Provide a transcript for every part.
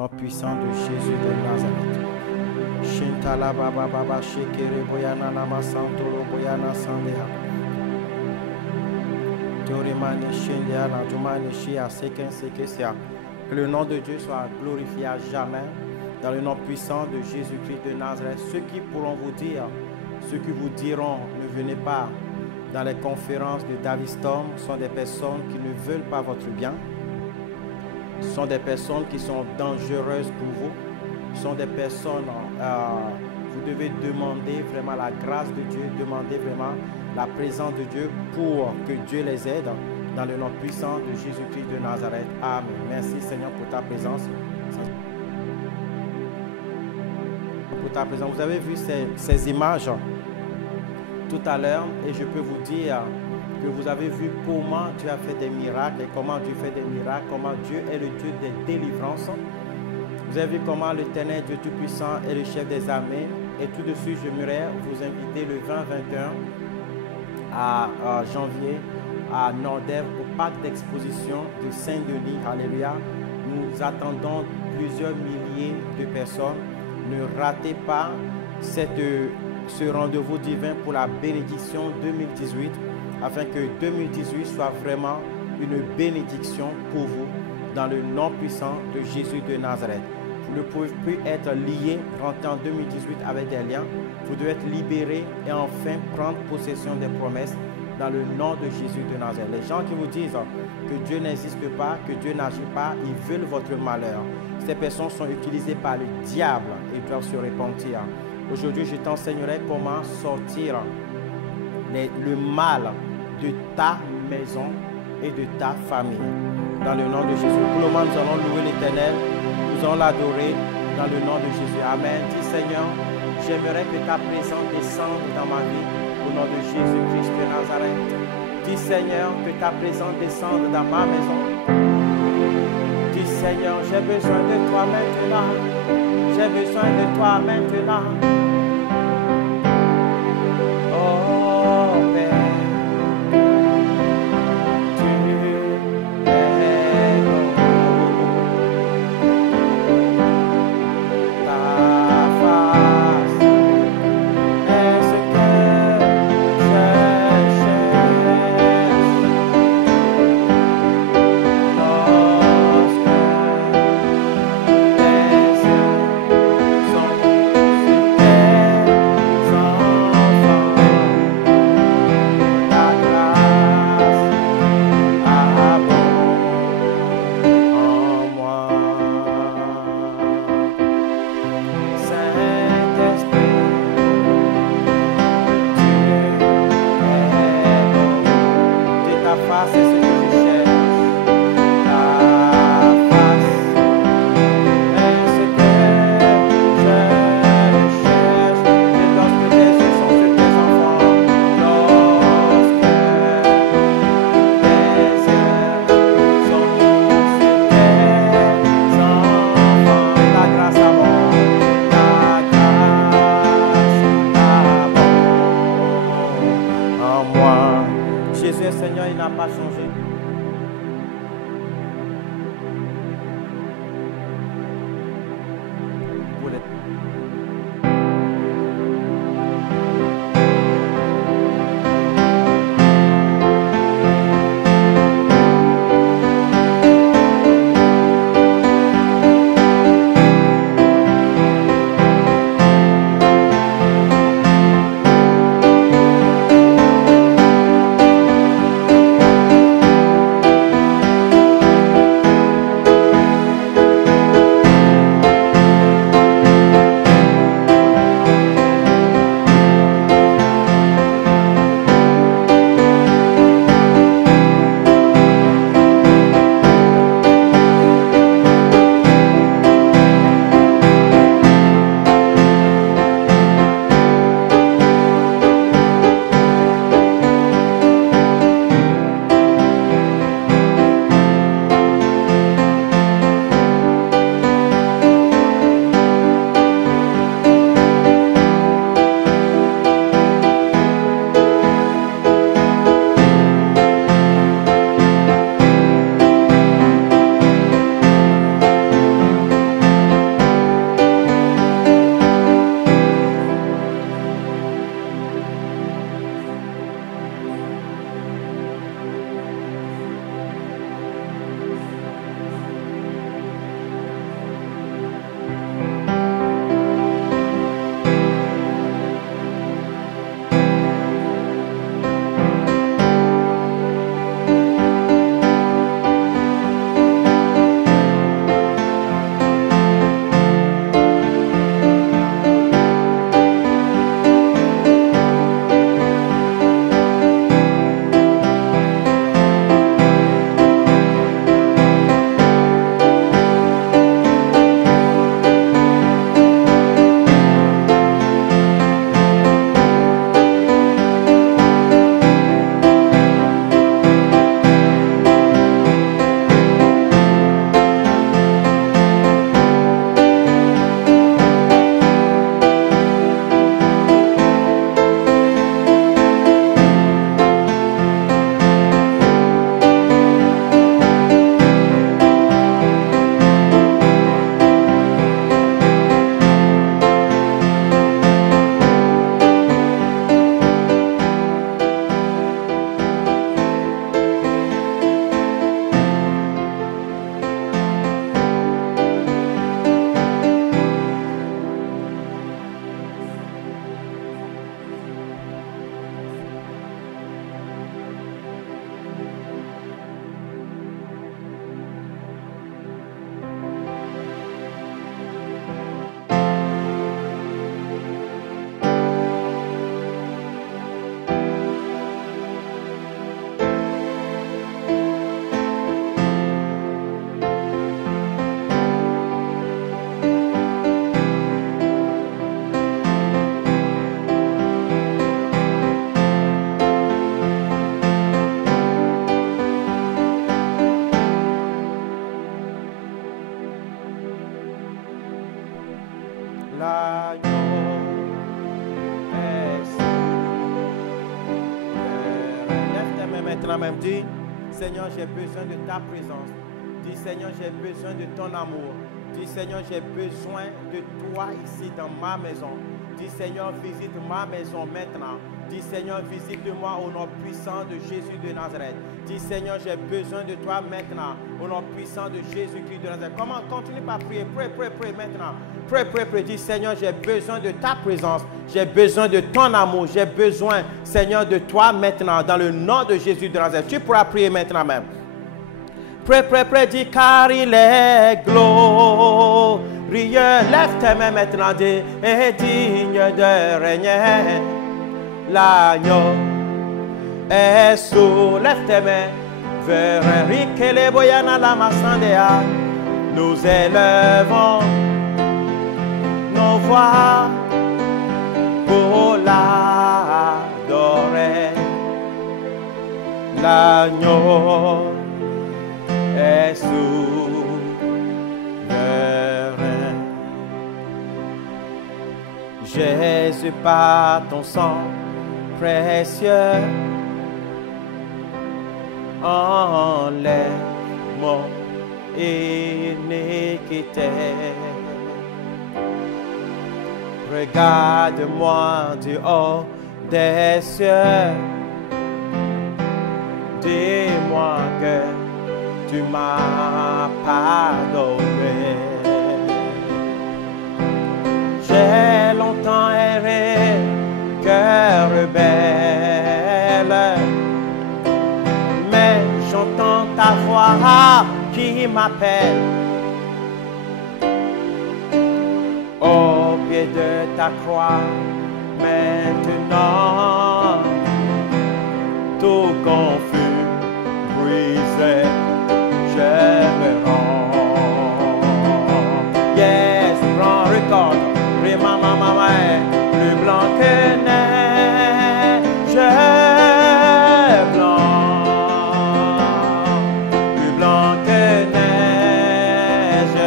nom puissant de Jésus de Nazareth. Shintala baba baba shekere boyana nama santoro boyana sandeha. Torimane shendea la jumane shia seken sekesia. Que le nom de Dieu soit glorifié à jamais dans le nom puissant de Jésus-Christ de Nazareth. Ceux qui pourront vous dire, ceux qui vous diront ne venez pas dans les conférences de David Storm sont des personnes qui ne veulent pas votre bien. Ce sont des personnes qui sont dangereuses pour vous. Ce sont des personnes, vous devez demander vraiment la grâce de Dieu, demander vraiment la présence de Dieu pour que Dieu les aide dans le nom puissant de Jésus-Christ de Nazareth. Amen. Merci Seigneur pour ta présence. Pour ta présence. Vous avez vu ces images tout à l'heure et je peux vous dire que vous avez vu comment Dieu a fait des miracles et comment Dieu fait des miracles, comment Dieu est le Dieu des délivrances. Vous avez vu comment l'Éternel Dieu Tout-Puissant est le chef des armées. Et tout de suite, j'aimerais vous inviter le 20-21 à janvier à Nordève au parc d'exposition de Saint-Denis. Alléluia. Nous attendons plusieurs milliers de personnes. Ne ratez pas ce rendez-vous divin pour la bénédiction 2018 afin que 2018 soit vraiment une bénédiction pour vous dans le nom puissant de Jésus de Nazareth. Vous ne pouvez plus être lié, rentrer en 2018 avec des liens. Vous devez être libéré et enfin prendre possession des promesses dans le nom de Jésus de Nazareth. Les gens qui vous disent que Dieu n'existe pas, que Dieu n'agit pas, ils veulent votre malheur. Ces personnes sont utilisées par le diable et doivent se repentir. Aujourd'hui, je t'enseignerai comment sortir le mal de ta maison et de ta famille. Dans le nom de Jésus. Pour le moment, nous allons louer l'Éternel. Nous allons l'adorer dans le nom de Jésus. Amen. Dis Seigneur, j'aimerais que ta présence descende dans ma vie au nom de Jésus-Christ de Nazareth. Dis Seigneur, que ta présence descende dans ma maison. Dis Seigneur, j'ai besoin de toi maintenant. J'ai besoin de toi maintenant. Oh Père. Yeah. l'agneau est sauveur. Lève tes mains maintenant même, dis, Seigneur, j'ai besoin de ta présence. Dis, Seigneur, j'ai besoin de ton amour. Dis, Seigneur, j'ai besoin de toi ici dans ma maison. Dis, Seigneur, visite ma maison maintenant. Dis, Seigneur, visite-moi au nom puissant de Jésus de Nazareth. Dis, Seigneur, j'ai besoin de toi maintenant, au nom puissant de Jésus-Christ de Nazareth. Comment? Continue par prier. Prie maintenant. Prie. Dis, Seigneur, j'ai besoin de ta présence. J'ai besoin de ton amour. J'ai besoin, Seigneur, de toi maintenant, dans le nom de Jésus de Nazareth. Tu pourras prier maintenant même. Prie, dis, car il est glorieux. Lève tes mains maintenant, dis, et digne de régner. L'agneau est sous. Lève tes mains vers Enrique le Boyana la Massandea. Nous élevons nos voix pour l'adorer. L'agneau est souverain. Jésus, par ton sang précieux, enlève mon iniquité. Regarde-moi du haut des cieux, dis-moi que tu m'as pardonné. J'ai longtemps erré, cœur rebelle, mais j'entends ta voix qui m'appelle. Au pied de ta croix, maintenant, tout confus, brisé, je me rends. Yes, prends record, mama, plus blanc que neige, plus blanc que neige.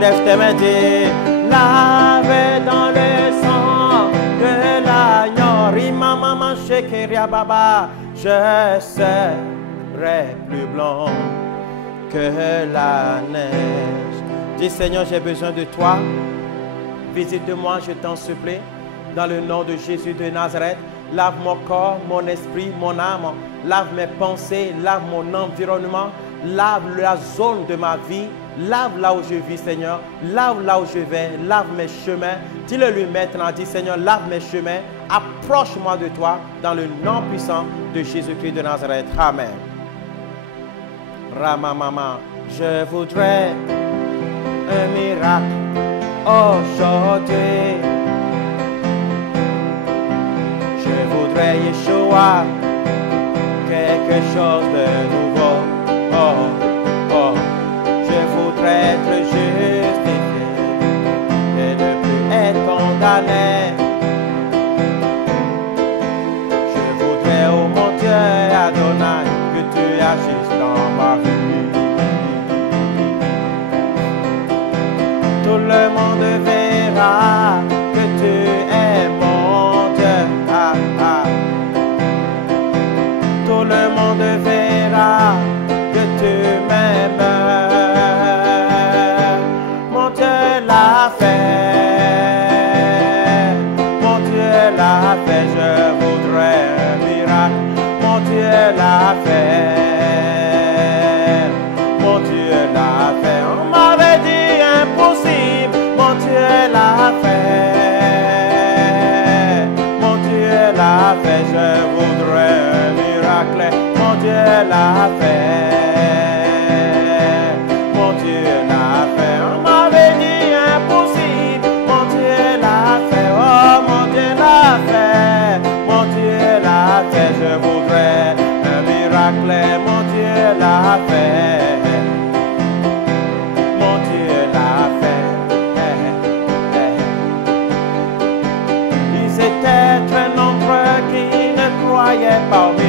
Lève tes mains, dis, lavé dans le sang de l'agneau. Rimama, shekeria baba, je serai plus blanc que la neige. Dis, Seigneur, j'ai besoin de toi. Visite-moi, je t'en supplie, dans le nom de Jésus de Nazareth. Lave mon corps, mon esprit, mon âme. Lave mes pensées, lave mon environnement. Lave la zone de ma vie. Lave là où je vis, Seigneur. Lave là où je vais. Lave mes chemins. Dis-le lui maintenant. Dis, Seigneur, lave mes chemins. Approche-moi de toi, dans le nom puissant de Jésus-Christ de Nazareth. Amen. Ramamama, je voudrais un miracle aujourd'hui. Je voudrais Yeshua, quelque chose de nouveau. Oh, oh, je voudrais être justifié et ne plus être condamné. Je voudrais, oh mon Dieu, Adonai, que tu agisses dans ma vie. Tout le monde verra que tu es mon Dieu. Ah, ah. Tout le monde verra que tu m'aimes. Mon Dieu l'a fait. Mon Dieu l'a fait. Je voudrais un miracle. Mon Dieu l'a fait. Mon Dieu l'a fait. On m'avait dit impossible. Mon Dieu l'a fait. Mon Dieu l'a fait. Je voudrais un miracle. Mon Dieu l'a fait. Mon Dieu l'a fait. On m'avait dit impossible. Mon Dieu l'a fait. Oh, mon Dieu l'a fait. Mon Dieu l'a fait. Je voudrais un miracle. Mon Dieu l'a fait. Mon Dieu l'a fait. Ils étaient très nombreux qui ne croyaient pas au miracle.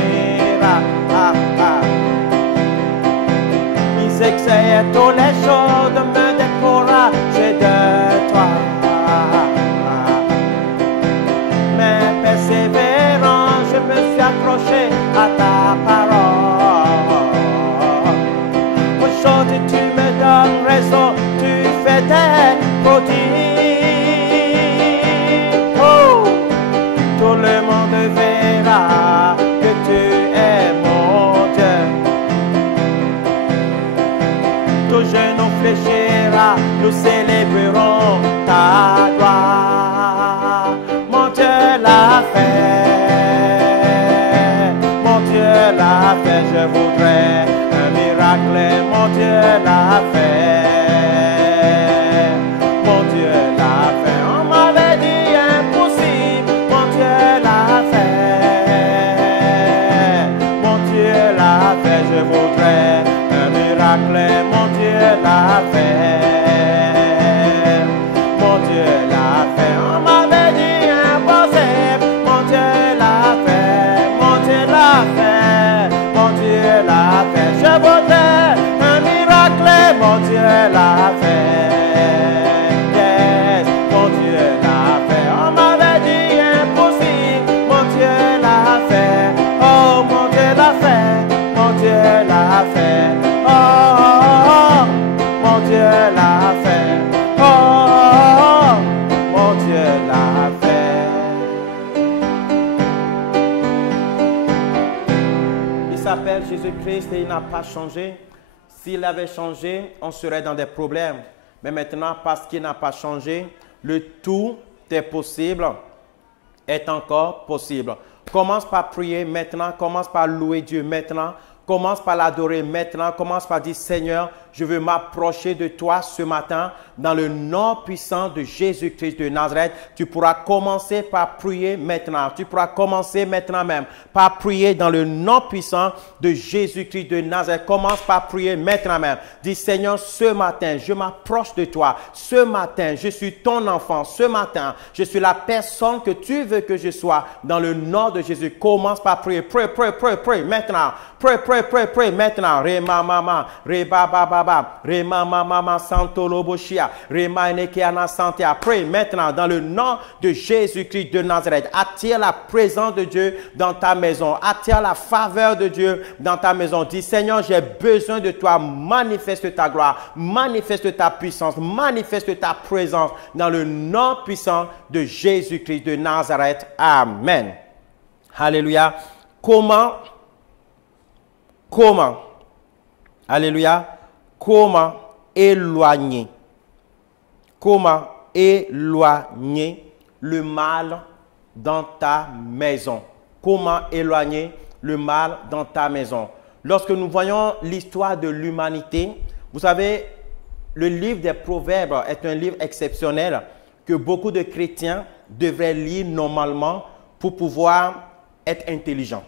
nous célébrerons ta gloire. Mon Dieu l'a fait, mon Dieu l'a fait, je voudrais un miracle, mon Dieu l'a fait. Mon Dieu l'a fait, on m'avait dit impossible, mon Dieu l'a fait. Mon Dieu l'a fait, je voudrais un miracle, mon Dieu l'a fait. Mon Dieu l'a fait, on m'avait dit impossible, mon Dieu l'a fait, mon Dieu l'a fait, mon Dieu l'a fait. Je voudrais un miracle, mon Dieu l'a fait. Mon Dieu l'a fait, on m'avait dit impossible, mon Dieu l'a fait, oh mon Dieu l'a fait, mon Dieu l'a fait, oh, oh, oh, mon Dieu l'a fait, oh, oh, oh, mon Dieu l'a fait. Il s'appelle Jésus-Christ et il n'a pas changé. S'il avait changé, on serait dans des problèmes. Mais maintenant, parce qu'il n'a pas changé, le tout est possible, est encore possible. Commence par prier maintenant, commence par louer Dieu maintenant, commence par l'adorer maintenant, commence par dire Seigneur, je veux m'approcher de toi ce matin dans le nom puissant de Jésus-Christ de Nazareth. Tu pourras commencer par prier maintenant. Tu pourras commencer maintenant même par prier dans le nom puissant de Jésus-Christ de Nazareth. Commence par prier maintenant même. Dis Seigneur, ce matin, je m'approche de toi. Ce matin, je suis ton enfant. Ce matin, je suis la personne que tu veux que je sois dans le nom de Jésus. Commence par prier. Prie, prie, prie, prie maintenant. Prie, prie, prie, prie maintenant. Re ma mama, re ba ba ba ba, re ma mama santo loboshia, re ma nekeana santia. Prie maintenant dans le nom de Jésus-Christ de Nazareth. Attire la présence de Dieu dans ta maison. Attire la faveur de Dieu dans ta maison. Dis Seigneur, j'ai besoin de toi. Manifeste ta gloire, manifeste ta puissance, manifeste ta présence dans le nom puissant de Jésus-Christ de Nazareth. Amen. Alléluia. Comment, alléluia, comment éloigner le mal dans ta maison? Comment éloigner le mal dans ta maison? Lorsque nous voyons l'histoire de l'humanité, vous savez, le livre des Proverbes est un livre exceptionnel que beaucoup de chrétiens devraient lire normalement pour pouvoir être intelligents.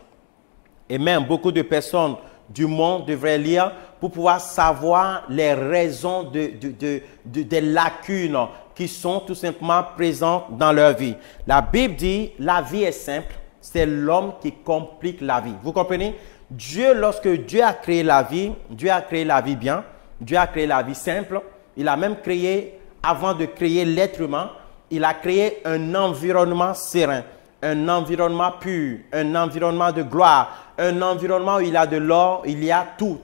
Et même beaucoup de personnes du monde devraient lire pour pouvoir savoir les raisons des lacunes qui sont tout simplement présentes dans leur vie. La Bible dit, la vie est simple, c'est l'homme qui complique la vie. Vous comprenez? Dieu, lorsque Dieu a créé la vie, Dieu a créé la vie bien, Dieu a créé la vie simple. Il a même créé, avant de créer l'être humain, il a créé un environnement serein, un environnement pur, un environnement de gloire, un environnement où il y a de l'or, il y a tout.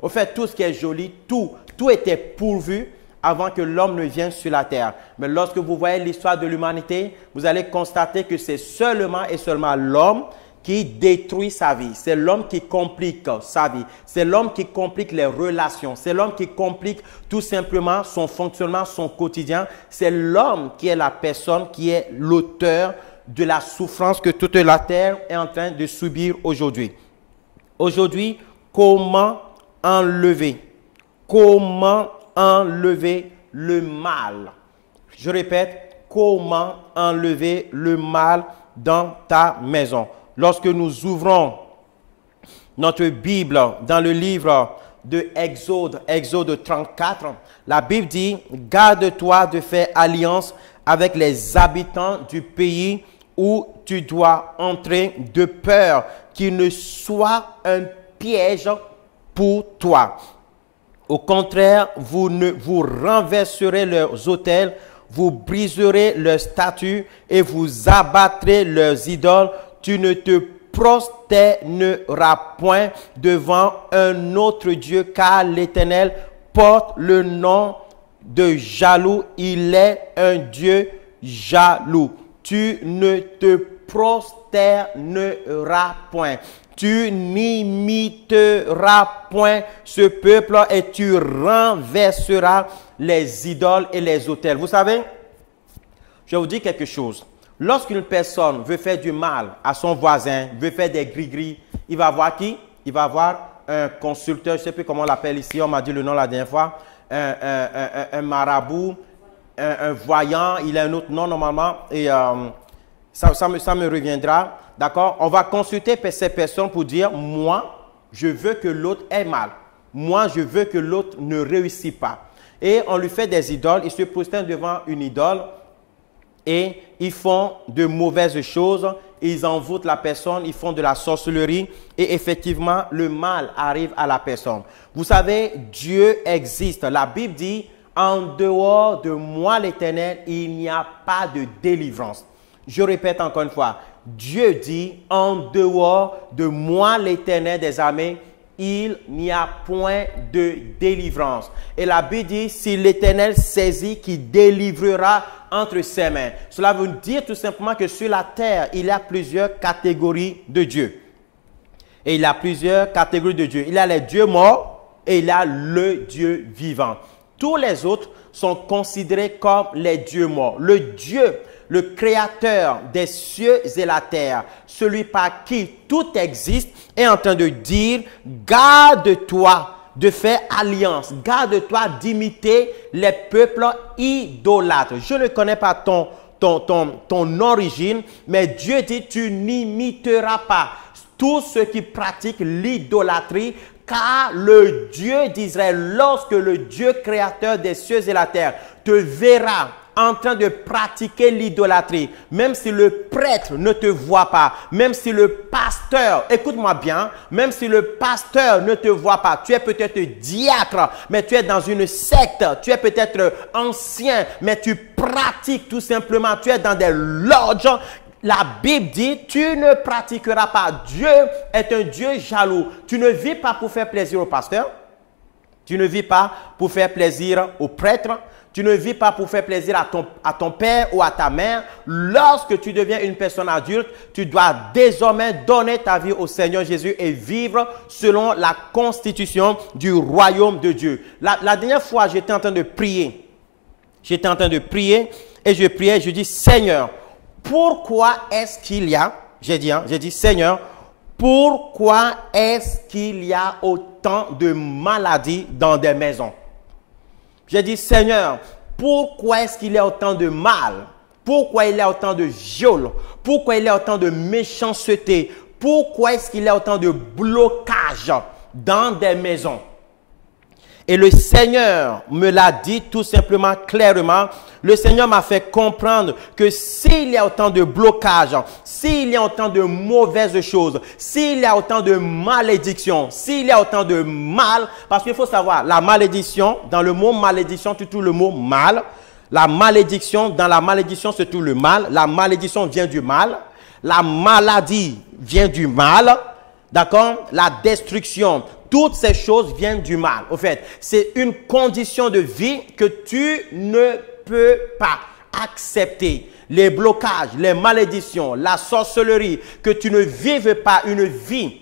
Au fait, tout ce qui est joli, tout était pourvu avant que l'homme ne vienne sur la terre. Mais lorsque vous voyez l'histoire de l'humanité, vous allez constater que c'est seulement et seulement l'homme qui détruit sa vie. C'est l'homme qui complique sa vie. C'est l'homme qui complique les relations. C'est l'homme qui complique tout simplement son fonctionnement, son quotidien. C'est l'homme qui est la personne qui est l'auteur de la souffrance que toute la terre est en train de subir aujourd'hui. Aujourd'hui, comment enlever le mal? Je répète, comment enlever le mal dans ta maison? Lorsque nous ouvrons notre Bible dans le livre de Exode 34, la Bible dit « Garde-toi de faire alliance avec les habitants du pays où tu dois entrer, de peur qu'il ne soit un piège pour toi. Au contraire, vous renverserez leurs autels, vous briserez leurs statues et vous abattrez leurs idoles. Tu ne te prosterneras point devant un autre Dieu, car l'Éternel porte le nom de jaloux. Il est un Dieu jaloux. Tu ne te prosterneras point. tu n'imiteras point ce peuple et tu renverseras les idoles et les autels. Vous savez, je vais vous dire quelque chose. Lorsqu'une personne veut faire du mal à son voisin, veut faire des gris-gris, il va voir qui? Il va avoir un consulteur, je ne sais plus comment on l'appelle ici, on m'a dit le nom la dernière fois, un marabout, un voyant, il a un autre nom normalement, et ça me reviendra. D'accord? On va consulter ces personnes pour dire, moi, je veux que l'autre ait mal. Moi, je veux que l'autre ne réussisse pas. Et on lui fait des idoles, ils se prosternent devant une idole et ils font de mauvaises choses, ils envoûtent la personne, ils font de la sorcellerie et effectivement, le mal arrive à la personne. Vous savez, Dieu existe. La Bible dit, en dehors de moi l'Éternel, il n'y a pas de délivrance. Je répète encore une fois, Dieu dit, en dehors de moi l'Éternel des armées, il n'y a point de délivrance. Et la Bible dit, si l'Éternel saisit, qui délivrera entre ses mains. Cela veut dire tout simplement que sur la terre, il y a plusieurs catégories de Dieu. Et il y a plusieurs catégories de Dieu. Il y a les dieux morts et il y a le Dieu vivant. Tous les autres sont considérés comme les dieux morts. Le Dieu, le créateur des cieux et la terre, celui par qui tout existe, est en train de dire, garde-toi de faire alliance, garde-toi d'imiter les peuples idolâtres. Je ne connais pas ton origine, mais Dieu dit, tu n'imiteras pas tous ceux qui pratiquent l'idolâtrie, car le Dieu d'Israël, lorsque le Dieu créateur des cieux et la terre te verra en train de pratiquer l'idolâtrie, même si le prêtre ne te voit pas, même si le pasteur, écoute-moi bien, même si le pasteur ne te voit pas, tu es peut-être diacre, mais tu es dans une secte, tu es peut-être ancien, mais tu pratiques tout simplement, tu es dans des lodges. La Bible dit, tu ne pratiqueras pas. Dieu est un Dieu jaloux. Tu ne vis pas pour faire plaisir au pasteur, tu ne vis pas pour faire plaisir au prêtre, tu ne vis pas pour faire plaisir à ton père ou à ta mère. Lorsque tu deviens une personne adulte, tu dois désormais donner ta vie au Seigneur Jésus et vivre selon la constitution du royaume de Dieu. La dernière fois, j'étais en train de prier. J'étais en train de prier et je priais, je dis, Seigneur, pourquoi est-ce qu'il y a, j'ai dit, Seigneur, pourquoi est-ce qu'il y a autant de maladies dans des maisons? J'ai dit, Seigneur, pourquoi est-ce qu'il y a autant de mal? Pourquoi il y a autant de viol? Pourquoi il y a autant de méchanceté? Pourquoi est-ce qu'il y a autant de blocage dans des maisons? Et le Seigneur me l'a dit tout simplement, clairement. Le Seigneur m'a fait comprendre que s'il y a autant de blocages, s'il y a autant de mauvaises choses, s'il y a autant de malédictions, s'il y a autant de mal, parce qu'il faut savoir, la malédiction, dans le mot malédiction, tu trouves le mot mal. La malédiction, dans la malédiction, se trouve le mal. La malédiction vient du mal. La maladie vient du mal. D'accord? La destruction. Toutes ces choses viennent du mal. Au fait, c'est une condition de vie que tu ne peux pas accepter. Les blocages, les malédictions, la sorcellerie, que tu ne vives pas une vie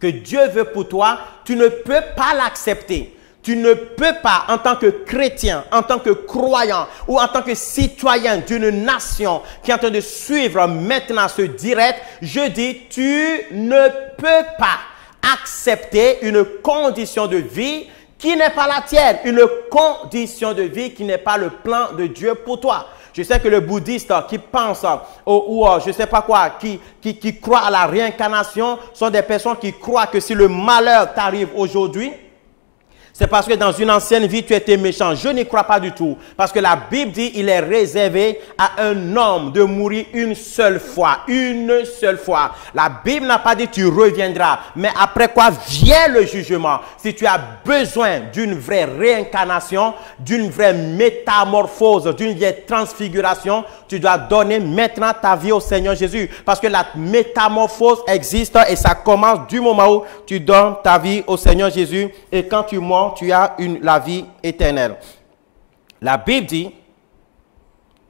que Dieu veut pour toi, tu ne peux pas l'accepter. Tu ne peux pas, en tant que chrétien, en tant que croyant ou en tant que citoyen d'une nation qui est en train de suivre maintenant ce direct, je dis, tu ne peux pas accepter une condition de vie qui n'est pas la tienne, une condition de vie qui n'est pas le plan de Dieu pour toi. Je sais que les bouddhistes qui pensent ou je ne sais pas quoi, qui croient à la réincarnation sont des personnes qui croient que si le malheur t'arrive aujourd'hui, c'est parce que dans une ancienne vie, tu étais méchant. Je n'y crois pas du tout. Parce que la Bible dit qu'il est réservé à un homme de mourir une seule fois. Une seule fois. La Bible n'a pas dit tu reviendras. Mais après quoi vient le jugement. Si tu as besoin d'une vraie réincarnation, d'une vraie métamorphose, d'une vraie transfiguration, tu dois donner maintenant ta vie au Seigneur Jésus. Parce que la métamorphose existe et ça commence du moment où tu donnes ta vie au Seigneur Jésus. Et quand tu mors, tu as la vie éternelle. La Bible dit,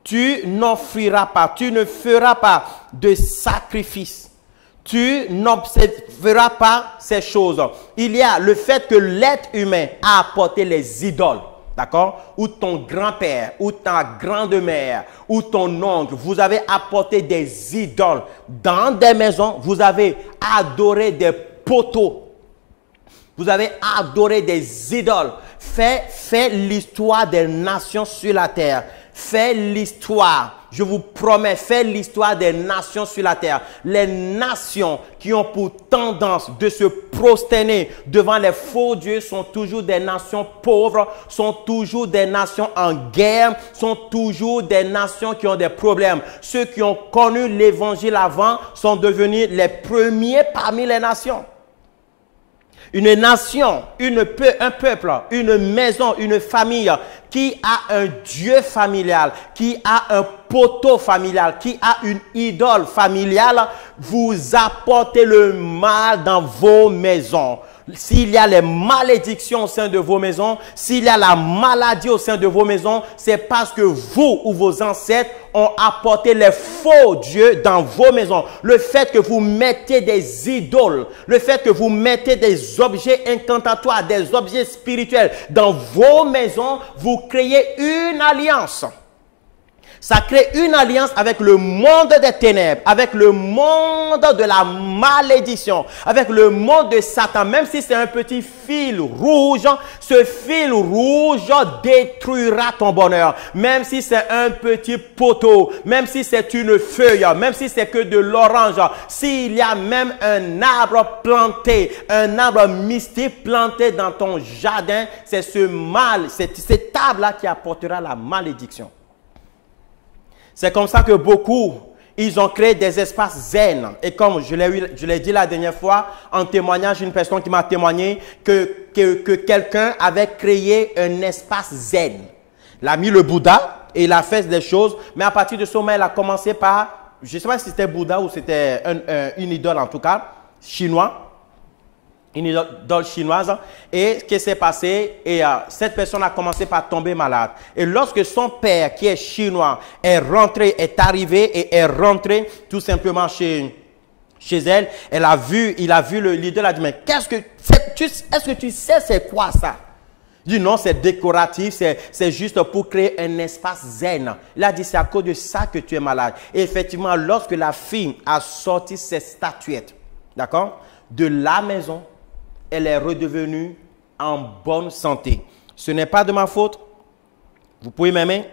tu n'offriras pas, tu ne feras pas de sacrifice. tu n'observeras pas ces choses. Il y a le fait que l'être humain a apporté les idoles. D'accord? Ou ton grand-père, ou ta grande-mère, ou ton oncle, vous avez apporté des idoles. Dans des maisons, vous avez adoré des poteaux. Vous avez adoré des idoles. Fais l'histoire des nations sur la terre. Fais l'histoire. Je vous promets, fais l'histoire des nations sur la terre. Les nations qui ont pour tendance de se prosterner devant les faux dieux sont toujours des nations pauvres, sont toujours des nations en guerre, sont toujours des nations qui ont des problèmes. Ceux qui ont connu l'évangile avant sont devenus les premiers parmi les nations. Une nation, un peuple, une maison, une famille qui a un Dieu familial, qui a un poteau familial, qui a une idole familiale, vous apportez le mal dans vos maisons. S'il y a les malédictions au sein de vos maisons, s'il y a la maladie au sein de vos maisons, c'est parce que vous ou vos ancêtres ont apporté les faux dieux dans vos maisons. Le fait que vous mettez des idoles, le fait que vous mettez des objets incantatoires, des objets spirituels dans vos maisons, vous créez une alliance. Ça crée une alliance avec le monde des ténèbres, avec le monde de la malédiction, avec le monde de Satan. Même si c'est un petit fil rouge, ce fil rouge détruira ton bonheur. Même si c'est un petit poteau, même si c'est une feuille, même si c'est que de l'orange, s'il y a même un arbre planté, un arbre mystique planté dans ton jardin, c'est ce mal, c'est cet arbre-là qui apportera la malédiction. C'est comme ça que beaucoup, ils ont créé des espaces zen. Et comme je l'ai dit la dernière fois, en témoignage, une personne qui m'a témoigné que quelqu'un avait créé un espace zen. Il a mis le Bouddha et il a fait des choses. Mais à partir de ce moment, il a commencé par, je ne sais pas si c'était Bouddha ou c'était une idole en tout cas, chinois. Une idole chinoise. Et ce qui s'est passé, cette personne a commencé par tomber malade. Et lorsque son père, qui est chinois, est arrivé et est rentré tout simplement chez elle, il a vu l'idole, elle a dit, mais est-ce que tu sais c'est quoi ça? Il dit non, c'est décoratif, c'est juste pour créer un espace zen. Il a dit, c'est à cause de ça que tu es malade. Et effectivement, lorsque la fille a sorti ses statuettes, d'accord, de la maison, elle est redevenue en bonne santé. Ce n'est pas de ma faute. Vous pouvez m'aimer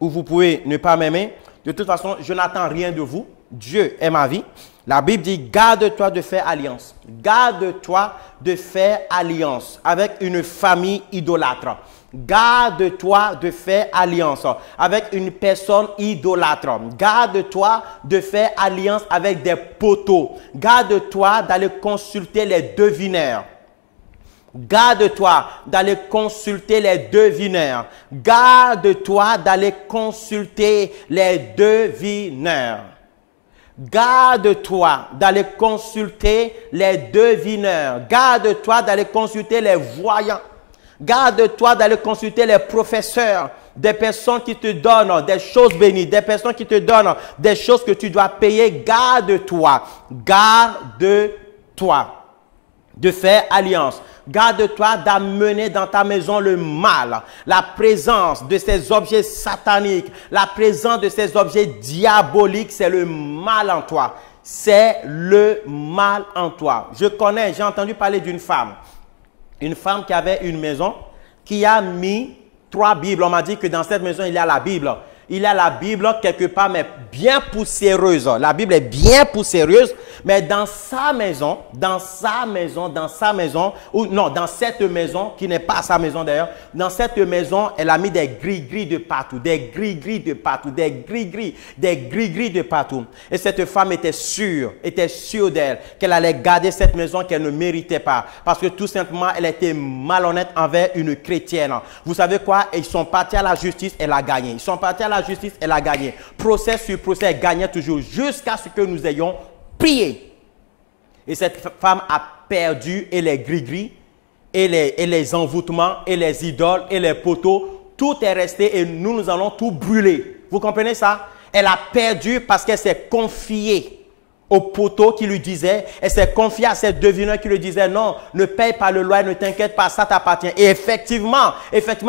ou vous pouvez ne pas m'aimer. De toute façon, je n'attends rien de vous. Dieu est ma vie. La Bible dit, garde-toi de faire alliance. Garde-toi de faire alliance avec une famille idolâtre. Garde-toi de faire alliance avec une personne idolâtre. Garde-toi de faire alliance avec des poteaux. Garde-toi d'aller consulter les devineurs. Garde-toi d'aller consulter les devineurs. Garde-toi d'aller consulter les devineurs. Garde-toi d'aller consulter les devineurs. Garde-toi d'aller consulter les voyants. Garde-toi d'aller consulter les professeurs, des personnes qui te donnent des choses bénies, des personnes qui te donnent des choses que tu dois payer. Garde-toi. Garde-toi de faire alliance. Garde-toi d'amener dans ta maison le mal, la présence de ces objets sataniques, la présence de ces objets diaboliques, c'est le mal en toi. C'est le mal en toi. J'ai entendu parler d'une femme qui avait une maison, qui a mis 3 Bibles. On m'a dit que dans cette maison, il y a la Bible. Il y a la Bible quelque part, mais bien poussiéreuse. La Bible est bien poussiéreuse, mais dans sa maison, dans cette maison, qui n'est pas sa maison d'ailleurs, dans cette maison, elle a mis des gris-gris de partout, des gris-gris de partout. Et cette femme était sûre d'elle, qu'elle allait garder cette maison qu'elle ne méritait pas, parce que tout simplement, elle était malhonnête envers une chrétienne. Vous savez quoi? Ils sont partis à la justice, elle a gagné. Ils sont partis à la justice, elle a gagné. Procès sur procès, elle gagnait toujours jusqu'à ce que nous ayons prié. Et cette femme a perdu et les gris-gris, et les envoûtements, et les idoles, et les poteaux. Tout est resté et nous allons tout brûler. Vous comprenez ça? Elle a perdu parce qu'elle s'est confiée au poteau qui lui disait, et s'est confié à ces devineurs qui lui disaient, non, ne paye pas le loyer, ne t'inquiète pas, ça t'appartient. Et effectivement,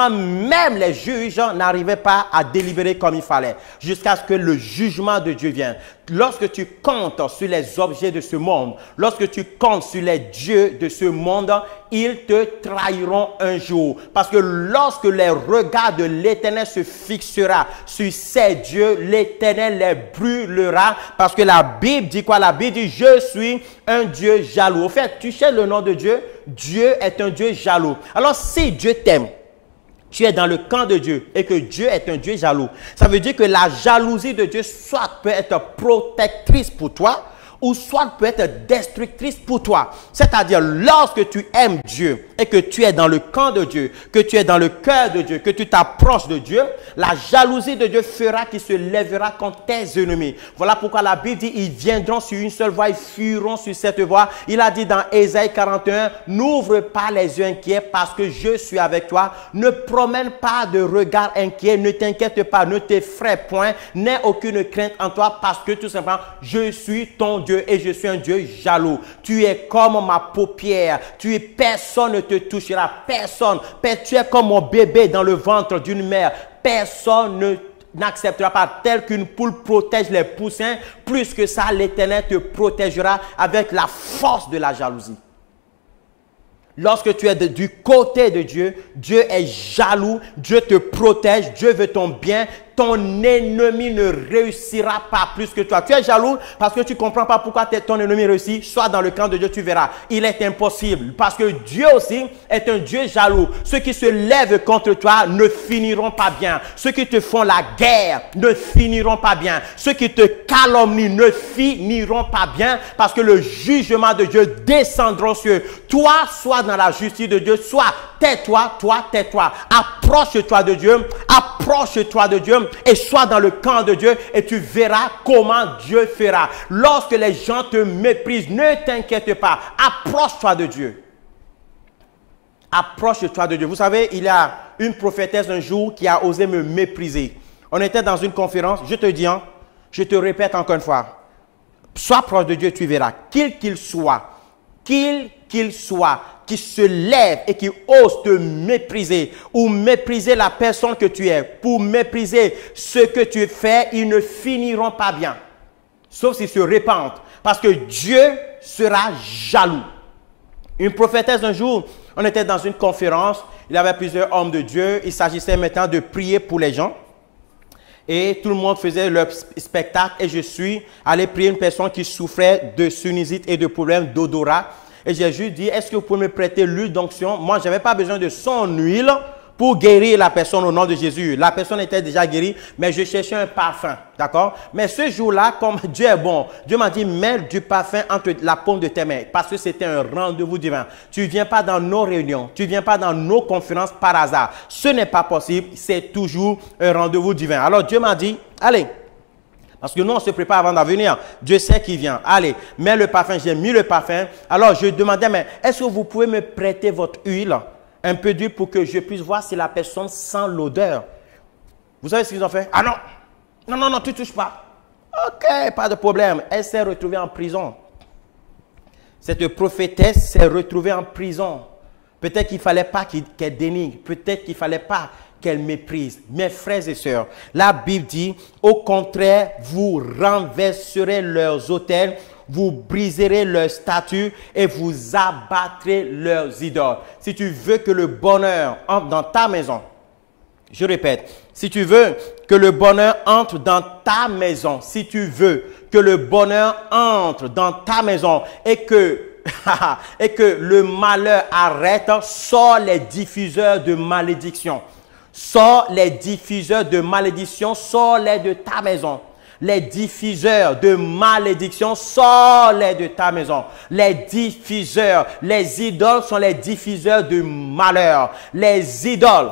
même les juges n'arrivaient pas à délibérer comme il fallait, jusqu'à ce que le jugement de Dieu vienne. Lorsque tu comptes sur les objets de ce monde, lorsque tu comptes sur les dieux de ce monde, ils te trahiront un jour. Parce que lorsque les regards de l'Éternel se fixera sur ces dieux, l'Éternel les brûlera. Parce que la Bible dit quoi? La Bible dit, je suis un Dieu jaloux. Au fait, tu cherches le nom de Dieu, Dieu est un Dieu jaloux. Alors si Dieu t'aime, tu es dans le camp de Dieu et que Dieu est un Dieu jaloux, ça veut dire que la jalousie de Dieu soit peut être protectrice pour toi ou soit peut être destructrice pour toi. C'est-à-dire, lorsque tu aimes Dieu et que tu es dans le camp de Dieu, que tu es dans le cœur de Dieu, que tu t'approches de Dieu, la jalousie de Dieu fera qu'il se lèvera contre tes ennemis. Voilà pourquoi la Bible dit, ils viendront sur une seule voie, ils fuiront sur cette voie. Il a dit dans Ésaïe 41, n'ouvre pas les yeux inquiets parce que je suis avec toi. Ne promène pas de regard inquiet, ne t'inquiète pas, ne t'effraie point, n'aie aucune crainte en toi parce que tout simplement, je suis ton Dieu et je suis un Dieu jaloux. Tu es comme ma paupière. Personne ne te touchera. Personne. Tu es comme mon bébé dans le ventre d'une mère. Personne n'acceptera pas. Tel qu'une poule protège les poussins, plus que ça, l'Éternel te protégera avec la force de la jalousie. Lorsque tu es du côté de Dieu, Dieu est jaloux, Dieu te protège, Dieu veut ton bien. Ton ennemi ne réussira pas plus que toi. Tu es jaloux parce que tu ne comprends pas pourquoi ton ennemi réussit. Soit dans le camp de Dieu, tu verras. Il est impossible parce que Dieu aussi est un Dieu jaloux. Ceux qui se lèvent contre toi ne finiront pas bien. Ceux qui te font la guerre ne finiront pas bien. Ceux qui te calomnient ne finiront pas bien parce que le jugement de Dieu descendra sur eux. Toi, sois dans la justice de Dieu, soit tais-toi, toi, tais-toi. Approche-toi de Dieu, approche-toi de Dieu et sois dans le camp de Dieu et tu verras comment Dieu fera. Lorsque les gens te méprisent, ne t'inquiète pas, approche-toi de Dieu. Approche-toi de Dieu. Vous savez, il y a une prophétesse un jour qui a osé me mépriser. On était dans une conférence, je te dis, je te répète encore une fois, sois proche de Dieu, tu verras, qu'il soit, qui se lève et qui ose te mépriser ou mépriser la personne que tu es, pour mépriser ce que tu fais, ils ne finiront pas bien. Sauf s'ils se répandent. Parce que Dieu sera jaloux. Une prophétesse un jour, on était dans une conférence, il y avait plusieurs hommes de Dieu, il s'agissait maintenant de prier pour les gens. Et tout le monde faisait leur spectacle et je suis allé prier une personne qui souffrait de sinusite et de problèmes d'odorat. Et j'ai juste dit, est-ce que vous pouvez me prêter l'huile d'onction? Moi, je n'avais pas besoin de son huile pour guérir la personne au nom de Jésus. La personne était déjà guérie, mais je cherchais un parfum. D'accord? Mais ce jour-là, comme Dieu est bon, Dieu m'a dit, mets du parfum entre la paume de tes mains. Parce que c'était un rendez-vous divin. Tu ne viens pas dans nos réunions, tu ne viens pas dans nos conférences par hasard. Ce n'est pas possible, c'est toujours un rendez-vous divin. Alors Dieu m'a dit, allez. Parce que nous, on se prépare avant d'en venir. Dieu sait qui vient. Allez, mets le parfum. J'ai mis le parfum. Alors, je demandais, mais est-ce que vous pouvez me prêter votre huile, un peu d'huile, pour que je puisse voir si la personne sent l'odeur? Vous savez ce qu'ils ont fait? Ah non, non, tu ne touches pas. Ok, pas de problème. Elle s'est retrouvée en prison. Cette prophétesse s'est retrouvée en prison. Peut-être qu'il ne fallait pas qu'elle dénigre. Peut-être qu'il ne fallait pas qu'elle méprise. Mes frères et sœurs, la Bible dit, au contraire, vous renverserez leurs autels, vous briserez leurs statues et vous abattrez leurs idoles. Si tu veux que le bonheur entre dans ta maison, je répète, si tu veux que le bonheur entre dans ta maison, si tu veux que le bonheur entre dans ta maison et que le malheur arrête, sors les diffuseurs de malédiction. Sors les diffuseurs de malédiction, sors-les de ta maison. Les diffuseurs de malédiction, sors-les de ta maison. Les diffuseurs, les idoles sont les diffuseurs de malheur. Les idoles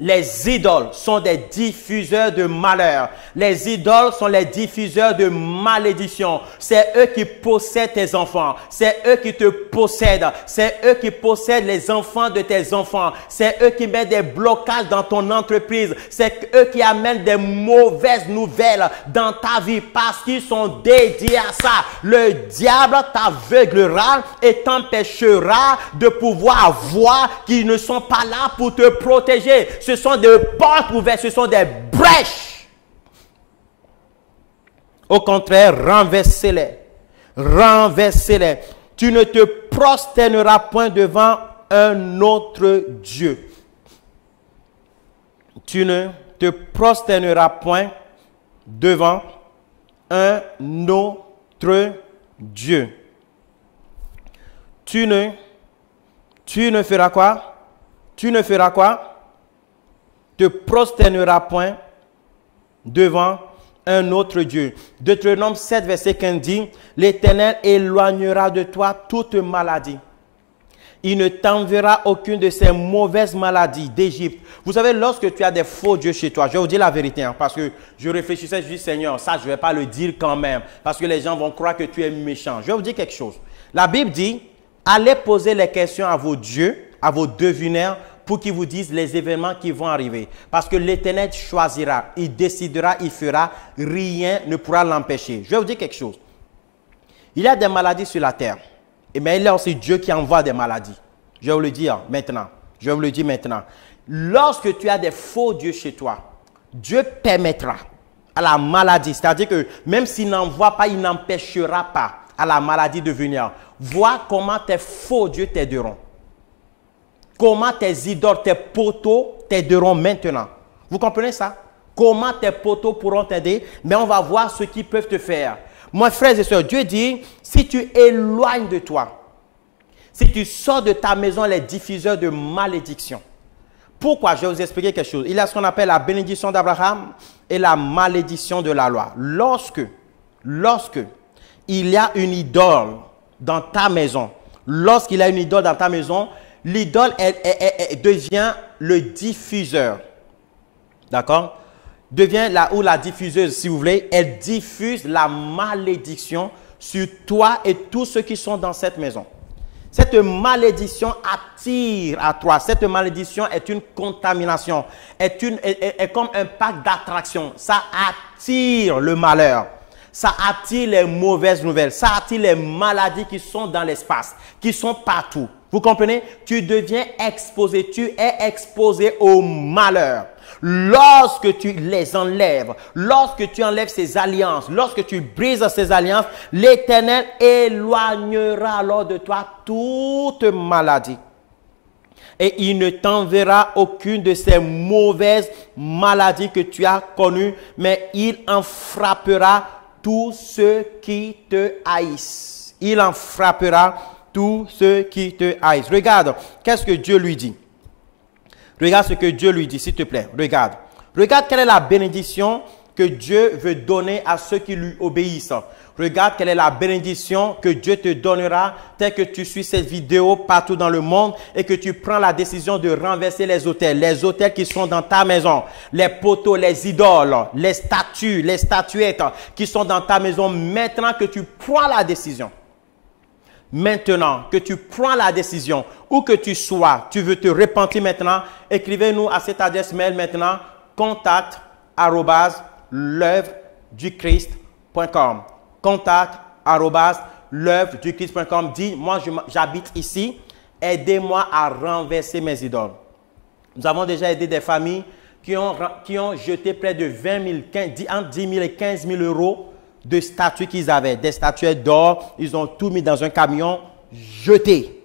Les idoles sont des diffuseurs de malheur. Les idoles sont les diffuseurs de malédiction. C'est eux qui possèdent tes enfants. C'est eux qui te possèdent. C'est eux qui possèdent les enfants de tes enfants. C'est eux qui mettent des blocages dans ton entreprise. C'est eux qui amènent des mauvaises nouvelles dans ta vie parce qu'ils sont dédiés à ça. Le diable t'aveuglera et t'empêchera de pouvoir voir qu'ils ne sont pas là pour te protéger. Ce sont des portes ouvertes, ce sont des brèches. Au contraire, renversez-les. Renversez-les. Tu ne te prosterneras point devant un autre Dieu. Tu ne te prosterneras point devant un autre Dieu. Tu ne feras quoi? Tu ne feras quoi? Te prosterneras point devant un autre Dieu. Deutéronome 7, verset 15 dit, l'Éternel éloignera de toi toute maladie. Il ne t'enverra aucune de ces mauvaises maladies d'Égypte. Vous savez, lorsque tu as des faux dieux chez toi, je vais vous dire la vérité, hein, parce que je réfléchissais, je dis, Seigneur, ça, je ne vais pas le dire quand même, parce que les gens vont croire que tu es méchant. Je vais vous dire quelque chose. La Bible dit, allez poser les questions à vos dieux, à vos devineurs, pour qu'ils vous disent les événements qui vont arriver. Parce que l'Éternel choisira, il décidera, il fera, rien ne pourra l'empêcher. Je vais vous dire quelque chose. Il y a des maladies sur la terre. Mais il y a aussi Dieu qui envoie des maladies. Je vais vous le dire maintenant. Je vais vous le dire maintenant. Lorsque tu as des faux dieux chez toi, Dieu permettra à la maladie, c'est-à-dire que même s'il n'envoie pas, il n'empêchera pas à la maladie de venir. Vois comment tes faux dieux t'aideront. Comment tes idoles, tes poteaux t'aideront maintenant. Vous comprenez ça? Comment tes poteaux pourront t'aider? Mais on va voir ce qu'ils peuvent te faire. Moi, frères et sœurs, Dieu dit, si tu éloignes de toi, si tu sors de ta maison les diffuseurs de malédiction. Pourquoi? Je vais vous expliquer quelque chose. Il y a ce qu'on appelle la bénédiction d'Abraham et la malédiction de la loi. Lorsque il y a une idole dans ta maison, lorsqu'il y a une idole dans ta maison, l'idole elle devient le diffuseur. D'accord? Devient la diffuseuse, si vous voulez. Elle diffuse la malédiction sur toi et tous ceux qui sont dans cette maison. Cette malédiction attire à toi. Cette malédiction est une contamination. Est comme un pack d'attraction. Ça attire le malheur. Ça attire les mauvaises nouvelles. Ça attire les maladies qui sont dans l'espace, qui sont partout. Vous comprenez? Tu deviens exposé. Tu es exposé au malheur. Lorsque tu les enlèves, lorsque tu enlèves ces alliances, lorsque tu brises ces alliances, l'Éternel éloignera alors de toi toute maladie. Et il ne t'enverra aucune de ces mauvaises maladies que tu as connues, mais il en frappera tous ceux qui te haïssent. Il en frappera tous ceux qui te haïssent. Regarde, qu'est-ce que Dieu lui dit? Regarde ce que Dieu lui dit, s'il te plaît. Regarde. Regarde quelle est la bénédiction que Dieu veut donner à ceux qui lui obéissent. Regarde quelle est la bénédiction que Dieu te donnera tel que tu suis cette vidéo partout dans le monde et que tu prends la décision de renverser les autels qui sont dans ta maison, les poteaux, les idoles, les statues, les statuettes qui sont dans ta maison. Maintenant que tu prends la décision, maintenant que tu prends la décision, où que tu sois, tu veux te repentir maintenant, écrivez-nous à cette adresse mail maintenant, contact@l'œuvreduchrist.com. contact@l'œuvreduchrist.com. Dis, moi j'habite ici, aidez-moi à renverser mes idoles. Nous avons déjà aidé des familles qui ont jeté près de 20 000, entre 10 000 et 15 000 euros de statues qu'ils avaient, des statuettes d'or. Ils ont tout mis dans un camion, jeté.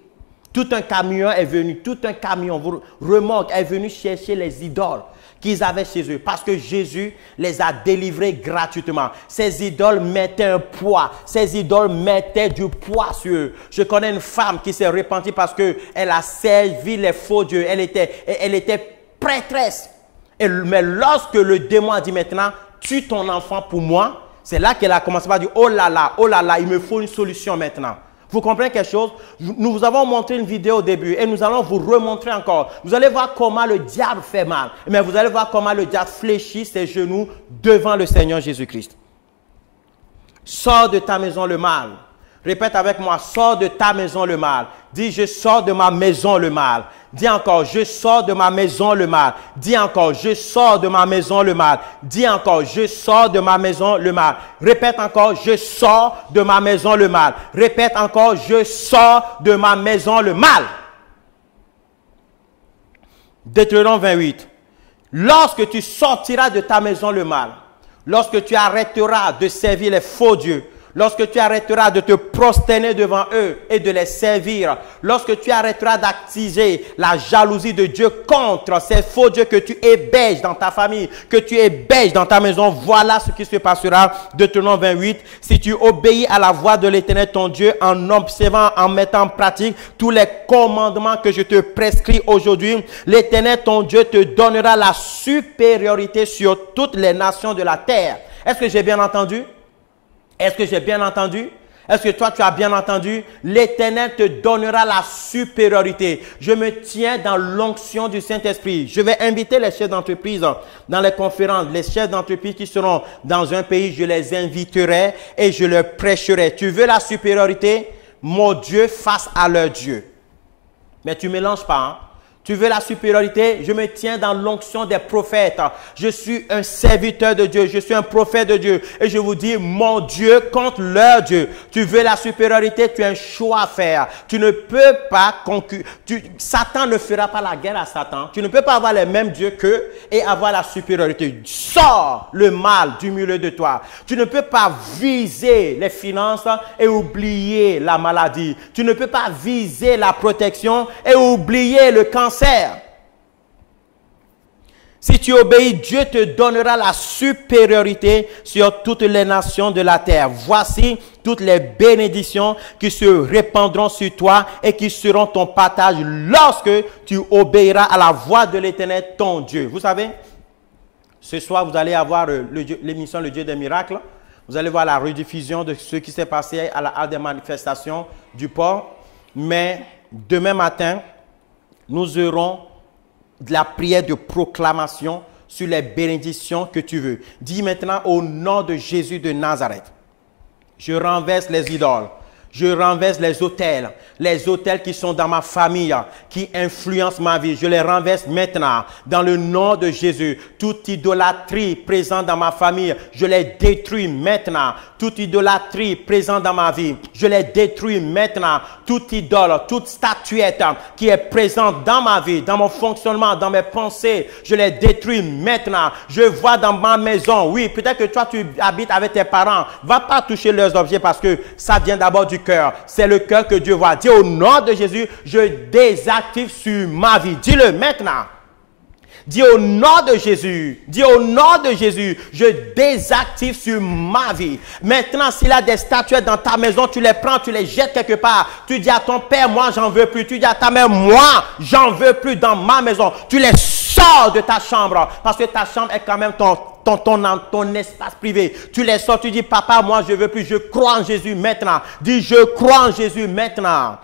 Tout un camion est venu, tout un camion, remorque est venu chercher les idoles qu'ils avaient chez eux parce que Jésus les a délivrés gratuitement. Ces idoles mettaient un poids, ces idoles mettaient du poids sur eux. Je connais une femme qui s'est repentie parce qu'elle a servi les faux dieux. Elle était prêtresse. Mais lorsque le démon a dit maintenant, tue ton enfant pour moi, c'est là qu'elle a commencé à dire, oh là là, il me faut une solution maintenant. Vous comprenez quelque chose? Nous vous avons montré une vidéo au début et nous allons vous remontrer encore. Vous allez voir comment le diable fait mal. Mais vous allez voir comment le diable fléchit ses genoux devant le Seigneur Jésus-Christ. Sors de ta maison le mal. Répète avec moi, sors de ta maison le mal. Dis, je sors de ma maison le mal. Dis encore, je sors de ma maison le mal. Dis encore, je sors de ma maison le mal. Dis encore, je sors de ma maison le mal. Répète encore, je sors de ma maison le mal. Répète encore, je sors de ma maison le mal. Deutéronome 28. Lorsque tu sortiras de ta maison le mal, lorsque tu arrêteras de servir les faux dieux, lorsque tu arrêteras de te prosterner devant eux et de les servir, lorsque tu arrêteras d'actiser la jalousie de Dieu contre ces faux dieux que tu héberges dans ta famille, que tu héberges dans ta maison, voilà ce qui se passera. Deutéronome 28, si tu obéis à la voix de l'Éternel ton Dieu en observant, en mettant en pratique tous les commandements que je te prescris aujourd'hui, l'Éternel ton Dieu te donnera la supériorité sur toutes les nations de la terre. Est-ce que j'ai bien entendu? Est-ce que j'ai bien entendu? Est-ce que toi, tu as bien entendu? L'Éternel te donnera la supériorité. Je me tiens dans l'onction du Saint-Esprit. Je vais inviter les chefs d'entreprise dans les conférences. Les chefs d'entreprise qui seront dans un pays, je les inviterai et je leur prêcherai. Tu veux la supériorité? Mon Dieu face à leur Dieu. Mais tu ne mélanges pas, hein? Tu veux la supériorité? Je me tiens dans l'onction des prophètes. Je suis un serviteur de Dieu. Je suis un prophète de Dieu. Et je vous dis, mon Dieu contre leur Dieu. Tu veux la supériorité? Tu as un choix à faire. Tu ne peux pas concurrencer. Satan ne fera pas la guerre à Satan. Tu ne peux pas avoir les mêmes dieux qu'eux et avoir la supériorité. Sors le mal du milieu de toi. Tu ne peux pas viser les finances et oublier la maladie. Tu ne peux pas viser la protection et oublier le cancer. Si tu obéis, Dieu te donnera la supériorité sur toutes les nations de la terre. Voici toutes les bénédictions qui se répandront sur toi et qui seront ton partage lorsque tu obéiras à la voix de l'Éternel, ton Dieu. Vous savez, ce soir, vous allez avoir l'émission Le Dieu des miracles. Vous allez voir la rediffusion de ce qui s'est passé à la halle des manifestations du port. Mais demain matin, nous aurons de la prière de proclamation sur les bénédictions que tu veux. Dis maintenant au nom de Jésus de Nazareth, je renverse les idoles, je renverse les autels qui sont dans ma famille, qui influencent ma vie. Je les renverse maintenant dans le nom de Jésus. Toute idolâtrie présente dans ma famille, je les détruis maintenant. Toute idolâtrie présente dans ma vie, je les détruis maintenant. Toute idole, toute statuette qui est présente dans ma vie, dans mon fonctionnement, dans mes pensées, je les détruis maintenant. Je vois dans ma maison, oui, peut-être que toi tu habites avec tes parents, va pas toucher leurs objets parce que ça vient d'abord du cœur. C'est le cœur que Dieu voit. Dis au nom de Jésus, je désactive sur ma vie. Dis-le maintenant. Dis au nom de Jésus, dis au nom de Jésus, je désactive sur ma vie. Maintenant, s'il y a des statuettes dans ta maison, tu les prends, tu les jettes quelque part. Tu dis à ton père, moi, j'en veux plus. Tu dis à ta mère, moi, j'en veux plus dans ma maison. Tu les sors de ta chambre parce que ta chambre est quand même ton espace privé. Tu les sors, tu dis, papa, moi, je veux plus. Je crois en Jésus maintenant. Dis, je crois en Jésus maintenant.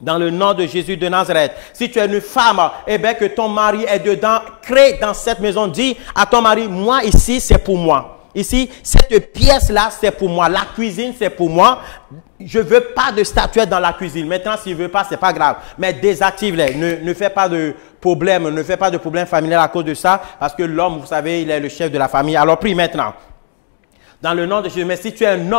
Dans le nom de Jésus de Nazareth. Si tu es une femme, eh bien que ton mari est dedans, crée dans cette maison. Dis à ton mari, moi ici, c'est pour moi. Ici, cette pièce-là, c'est pour moi. La cuisine, c'est pour moi. Je ne veux pas de statuettes dans la cuisine. Maintenant, s'il ne veut pas, ce n'est pas grave. Mais désactive-les. Ne fais pas de problème. Ne fais pas de problème familial à cause de ça. Parce que l'homme, vous savez, il est le chef de la famille. Alors, prie maintenant. Dans le nom de Jésus. Mais si tu es un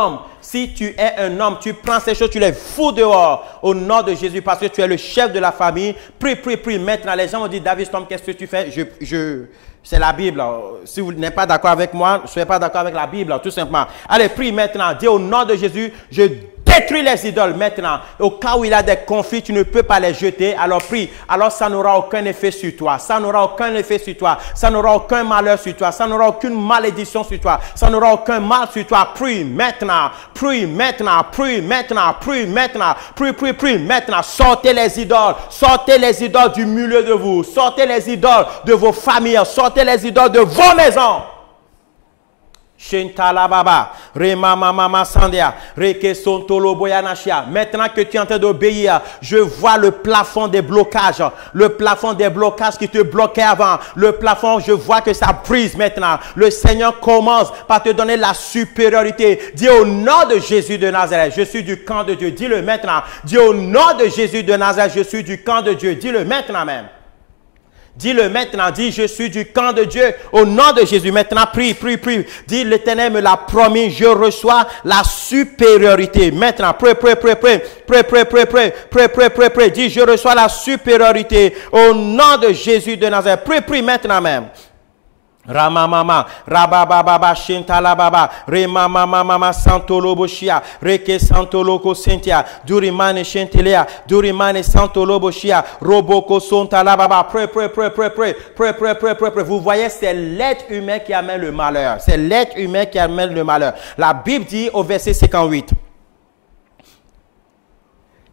homme, tu prends ces choses, tu les fous dehors au nom de Jésus parce que tu es le chef de la famille. Prie maintenant. Les gens vont dire, David Storm, qu'est-ce que tu fais? C'est la Bible. Si vous n'êtes pas d'accord avec moi, ne soyez pas d'accord avec la Bible, tout simplement. Allez, prie maintenant. Dis au nom de Jésus, je détruis les idoles maintenant. Au cas où il y a des conflits, tu ne peux pas les jeter. Alors prie. Alors ça n'aura aucun effet sur toi. Ça n'aura aucun effet sur toi. Ça n'aura aucun malheur sur toi. Ça n'aura aucune malédiction sur toi. Ça n'aura aucun mal sur toi. Prie maintenant. Prie maintenant. Prie maintenant. Prie maintenant. Prie maintenant. Sortez les idoles. Sortez les idoles du milieu de vous. Sortez les idoles de vos familles. Sortez les idoles de vos maisons. Shentalababa, Remamama Sandia, Rekesontoloboyanashia. Maintenant que tu es en train d'obéir, je vois le plafond des blocages qui te bloquaient avant. Le plafond, je vois que ça brise maintenant. Le Seigneur commence par te donner la supériorité. Dis au nom de Jésus de Nazareth, je suis du camp de Dieu. Dis-le maintenant. Dis au nom de Jésus de Nazareth, je suis du camp de Dieu. Dis-le maintenant même. Dis-le maintenant, dis je suis du camp de Dieu au nom de Jésus. Maintenant, prie. Dis l'Éternel me l'a promis, je reçois la supériorité. Maintenant, prie. Dis je reçois la supériorité au nom de Jésus de Nazareth. Prie maintenant même. Ramamama, Rabababa, Shintalababa, Remamama, Santoloboshia, Reke Santoloko Sentia, Durimane Shentelea, Durimane Santoloboshia, Roboko Sontalababa. Pray. Vous voyez, c'est l'être humain qui amène le malheur. C'est l'être humain qui amène le malheur. La Bible dit au verset 58.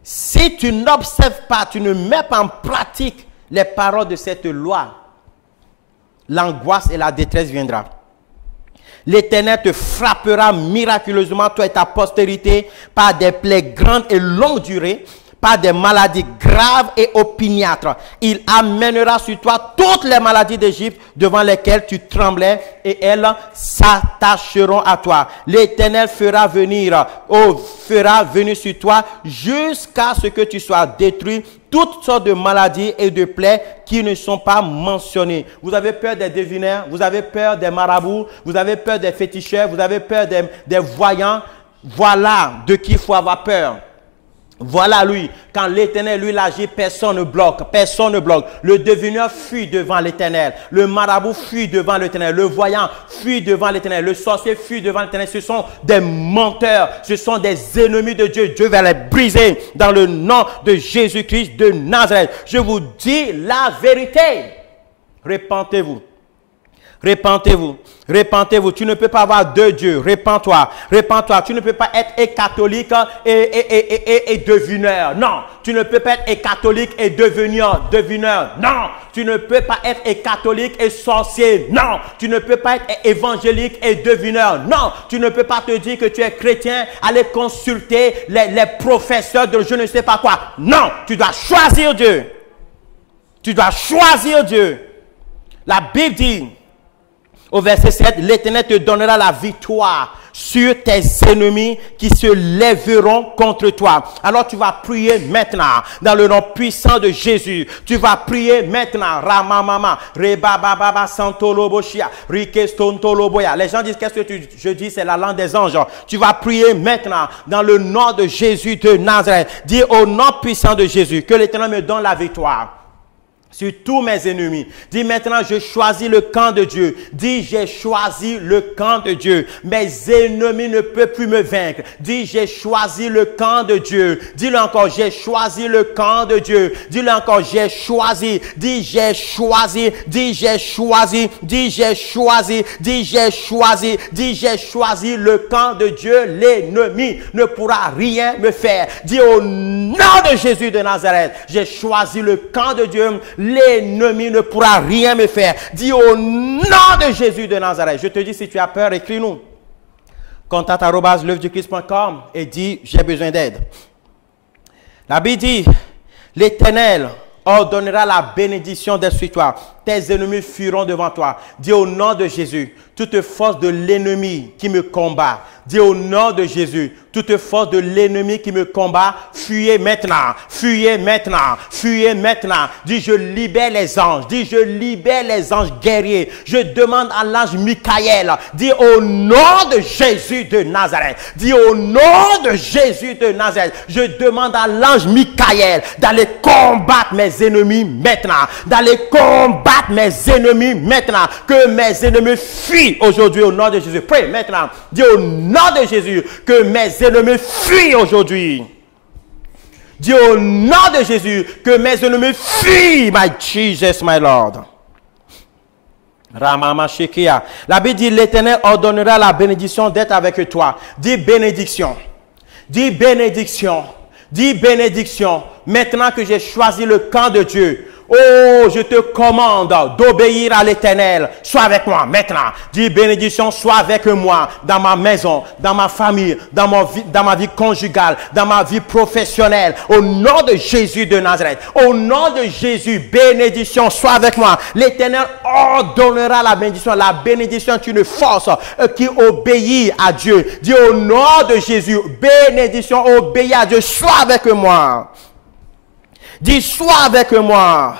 Si tu n'observes pas, tu ne mets pas en pratique les paroles de cette loi, l'angoisse et la détresse viendra. L'Éternel te frappera miraculeusement, toi et ta postérité, par des plaies grandes et longue durée, par des maladies graves et opiniâtres. Il amènera sur toi toutes les maladies d'Égypte devant lesquelles tu tremblais et elles s'attacheront à toi. L'Éternel fera venir sur toi jusqu'à ce que tu sois détruit toutes sortes de maladies et de plaies qui ne sont pas mentionnées. Vous avez peur des devineurs, vous avez peur des marabouts, vous avez peur des féticheurs, vous avez peur des voyants. Voilà de qui il faut avoir peur. Voilà lui, quand l'Éternel lui l'agit, personne ne bloque, Le devineur fuit devant l'Éternel, le marabout fuit devant l'Éternel, le voyant fuit devant l'Éternel, le sorcier fuit devant l'Éternel. Ce sont des menteurs, ce sont des ennemis de Dieu. Dieu va les briser dans le nom de Jésus-Christ de Nazareth. Je vous dis la vérité. Repentez-vous. Tu ne peux pas avoir deux dieux. Répands-toi. Tu ne peux pas être et catholique et devineur. Non. Tu ne peux pas être et catholique et devineur. Non. Tu ne peux pas être et catholique et sorcier. Non. Tu ne peux pas être évangélique et devineur. Non. Tu ne peux pas te dire que tu es chrétien, aller consulter les professeurs de je ne sais pas quoi. Non. Tu dois choisir Dieu. La Bible dit, au verset 7, l'Éternel te donnera la victoire sur tes ennemis qui se lèveront contre toi. Alors tu vas prier maintenant dans le nom puissant de Jésus. Tu vas prier maintenant. Ramamama, Rebababa Santoloboshia, Rikestontoloboya. Les gens disent qu'est-ce que je dis, c'est la langue des anges. Tu vas prier maintenant dans le nom de Jésus de Nazareth. Dis au nom puissant de Jésus que l'Éternel me donne la victoire sur tous mes ennemis. Dis maintenant, je choisis le camp de Dieu. Dis, j'ai choisi le camp de Dieu. Mes ennemis ne peuvent plus me vaincre. Dis, j'ai choisi le camp de Dieu. Dis-le encore, j'ai choisi le camp de Dieu. Dis-le encore, j'ai choisi. Dis, j'ai choisi. Dis, j'ai choisi. Dis, j'ai choisi. Dis, j'ai choisi. Dis, j'ai choisi le camp de Dieu. L'ennemi ne pourra rien me faire. Dis, au nom de Jésus de Nazareth, j'ai choisi le camp de Dieu. L'ennemi ne pourra rien me faire. Dis au nom de Jésus de Nazareth. Je te dis, si tu as peur, écris-nous. contact@l'œuvredichrist.com et dis, j'ai besoin d'aide. La Bible dit, l'Éternel ordonnera la bénédiction sur toi. Tes ennemis fuiront devant toi. Dis au nom de Jésus, toute force de l'ennemi qui me combat. Dis au nom de Jésus, toute force de l'ennemi qui me combat, fuyez maintenant, fuyez maintenant, fuyez maintenant. Dis, je libère les anges. Dis, je libère les anges guerriers. Je demande à l'ange Michael. Dis, au nom de Jésus de Nazareth. Dis, au nom de Jésus de Nazareth. Je demande à l'ange Michael d'aller combattre mes ennemis maintenant. D'aller combattre mes ennemis maintenant. Que mes ennemis fuient aujourd'hui au nom de Jésus. Prie maintenant. Dis au nom de Jésus que mes ennemis fuient aujourd'hui. Dis au nom de Jésus que mes ennemis fuient, my Jesus, my Lord. Ramama Shekia. La Bible dit, l'Éternel ordonnera la bénédiction d'être avec toi. Dis bénédiction. Dis bénédiction. Dis bénédiction. Maintenant que j'ai choisi le camp de Dieu, Oh, je te commande d'obéir à l'Éternel. Sois avec moi maintenant. Dis bénédiction, sois avec moi dans ma maison, dans ma famille, dans ma vie conjugale, dans ma vie professionnelle. Au nom de Jésus de Nazareth. Au nom de Jésus, bénédiction, sois avec moi. L'Éternel ordonnera la bénédiction. La bénédiction est une force qui obéit à Dieu. Dis au nom de Jésus, bénédiction, obéis à Dieu. Sois avec moi. Dis, sois avec moi.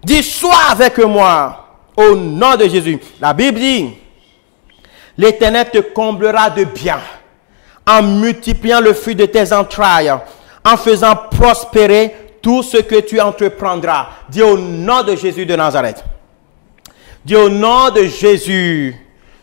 Dis, sois avec moi. Au nom de Jésus. La Bible dit, l'Éternel te comblera de bien en multipliant le fruit de tes entrailles, en faisant prospérer tout ce que tu entreprendras. Dis au nom de Jésus de Nazareth. Dis au nom de Jésus.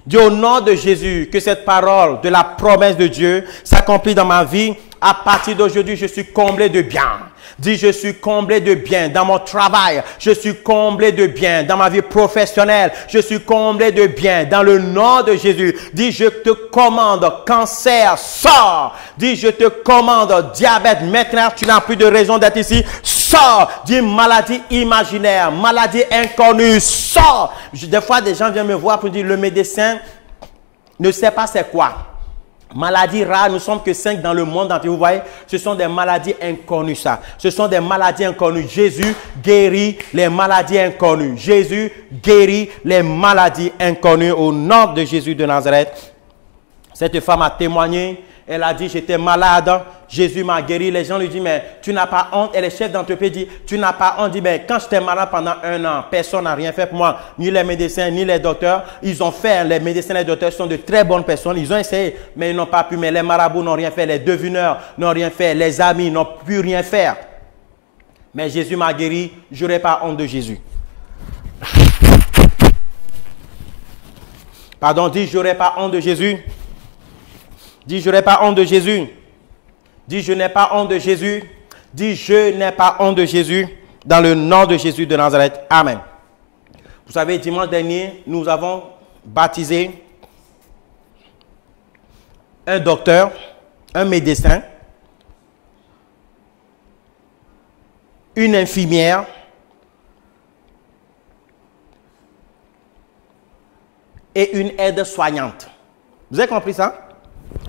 Dis au nom de Jésus que cette parole de la promesse de Dieu s'accomplit dans ma vie. À partir d'aujourd'hui, je suis comblé de bien. Dis, je suis comblé de bien dans mon travail. Je suis comblé de bien dans ma vie professionnelle. Je suis comblé de bien dans le nom de Jésus. Dis, je te commande, cancer, sors. Dis, je te commande, diabète, maintenant, tu n'as plus de raison d'être ici. Sors. Dis, maladie imaginaire, maladie inconnue, sors. Des fois, des gens viennent me voir pour dire, le médecin ne sait pas c'est quoi. Maladies rares, nous ne sommes que 5 dans le monde entier. Vous voyez, ce sont des maladies inconnues, ça. Ce sont des maladies inconnues. Jésus guérit les maladies inconnues. Jésus guérit les maladies inconnues au nom de Jésus de Nazareth. Cette femme a témoigné. Elle a dit, j'étais malade. Jésus m'a guéri. Les gens lui disent, mais tu n'as pas honte. Et le chef d'entreprise dit, tu n'as pas honte. Dit, mais quand j'étais malade pendant 1 an, personne n'a rien fait pour moi. Ni les médecins, ni les docteurs. Ils ont fait. Les médecins et les docteurs sont de très bonnes personnes. Ils ont essayé, mais ils n'ont pas pu. Mais les marabouts n'ont rien fait. Les devineurs n'ont rien fait. Les amis n'ont pu rien faire. Mais Jésus m'a guéri. Je n'aurai pas honte de Jésus. Pardon, dis, je n'aurai pas honte de Jésus. Dis, je n'aurai pas honte de Jésus. Dis, je n'ai pas honte de Jésus. Dis, je n'ai pas honte de Jésus. Dans le nom de Jésus de Nazareth. Amen. Vous savez, dimanche dernier, nous avons baptisé un docteur, un médecin, une infirmière, et une aide-soignante. Vous avez compris ça?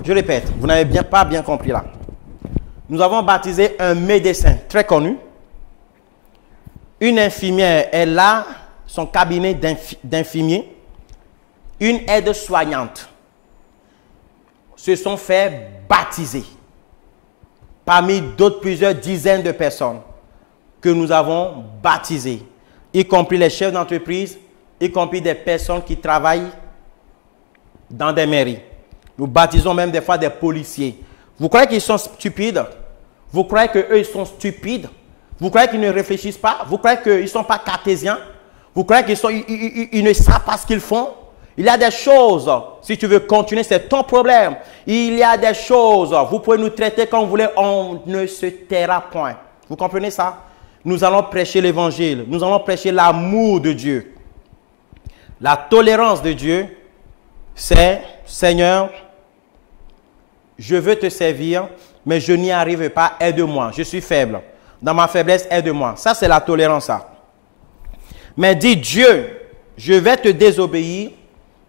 Je répète, vous n'avez pas bien compris là. Nous avons baptisé un médecin très connu. Une infirmière, elle a son cabinet d'infirmier. Une aide-soignante se sont fait baptiser. Parmi d'autres plusieurs dizaines de personnes que nous avons baptisées, y compris les chefs d'entreprise, y compris des personnes qui travaillent dans des mairies. Nous baptisons même des fois des policiers. Vous croyez qu'ils sont stupides? Vous croyez qu'eux, ils sont stupides? Vous croyez qu'ils ne réfléchissent pas? Vous croyez qu'ils ne sont pas cartésiens? Vous croyez qu'ils ne savent pas ce qu'ils font? Il y a des choses, si tu veux continuer, c'est ton problème. Il y a des choses, vous pouvez nous traiter comme vous voulez, on ne se taira point. Vous comprenez ça? Nous allons prêcher l'évangile, nous allons prêcher l'amour de Dieu. La tolérance de Dieu, c'est, Seigneur, je veux te servir, mais je n'y arrive pas, aide-moi, je suis faible. Dans ma faiblesse, aide-moi. Ça, c'est la tolérance, ça. Mais dis, Dieu, je vais te désobéir,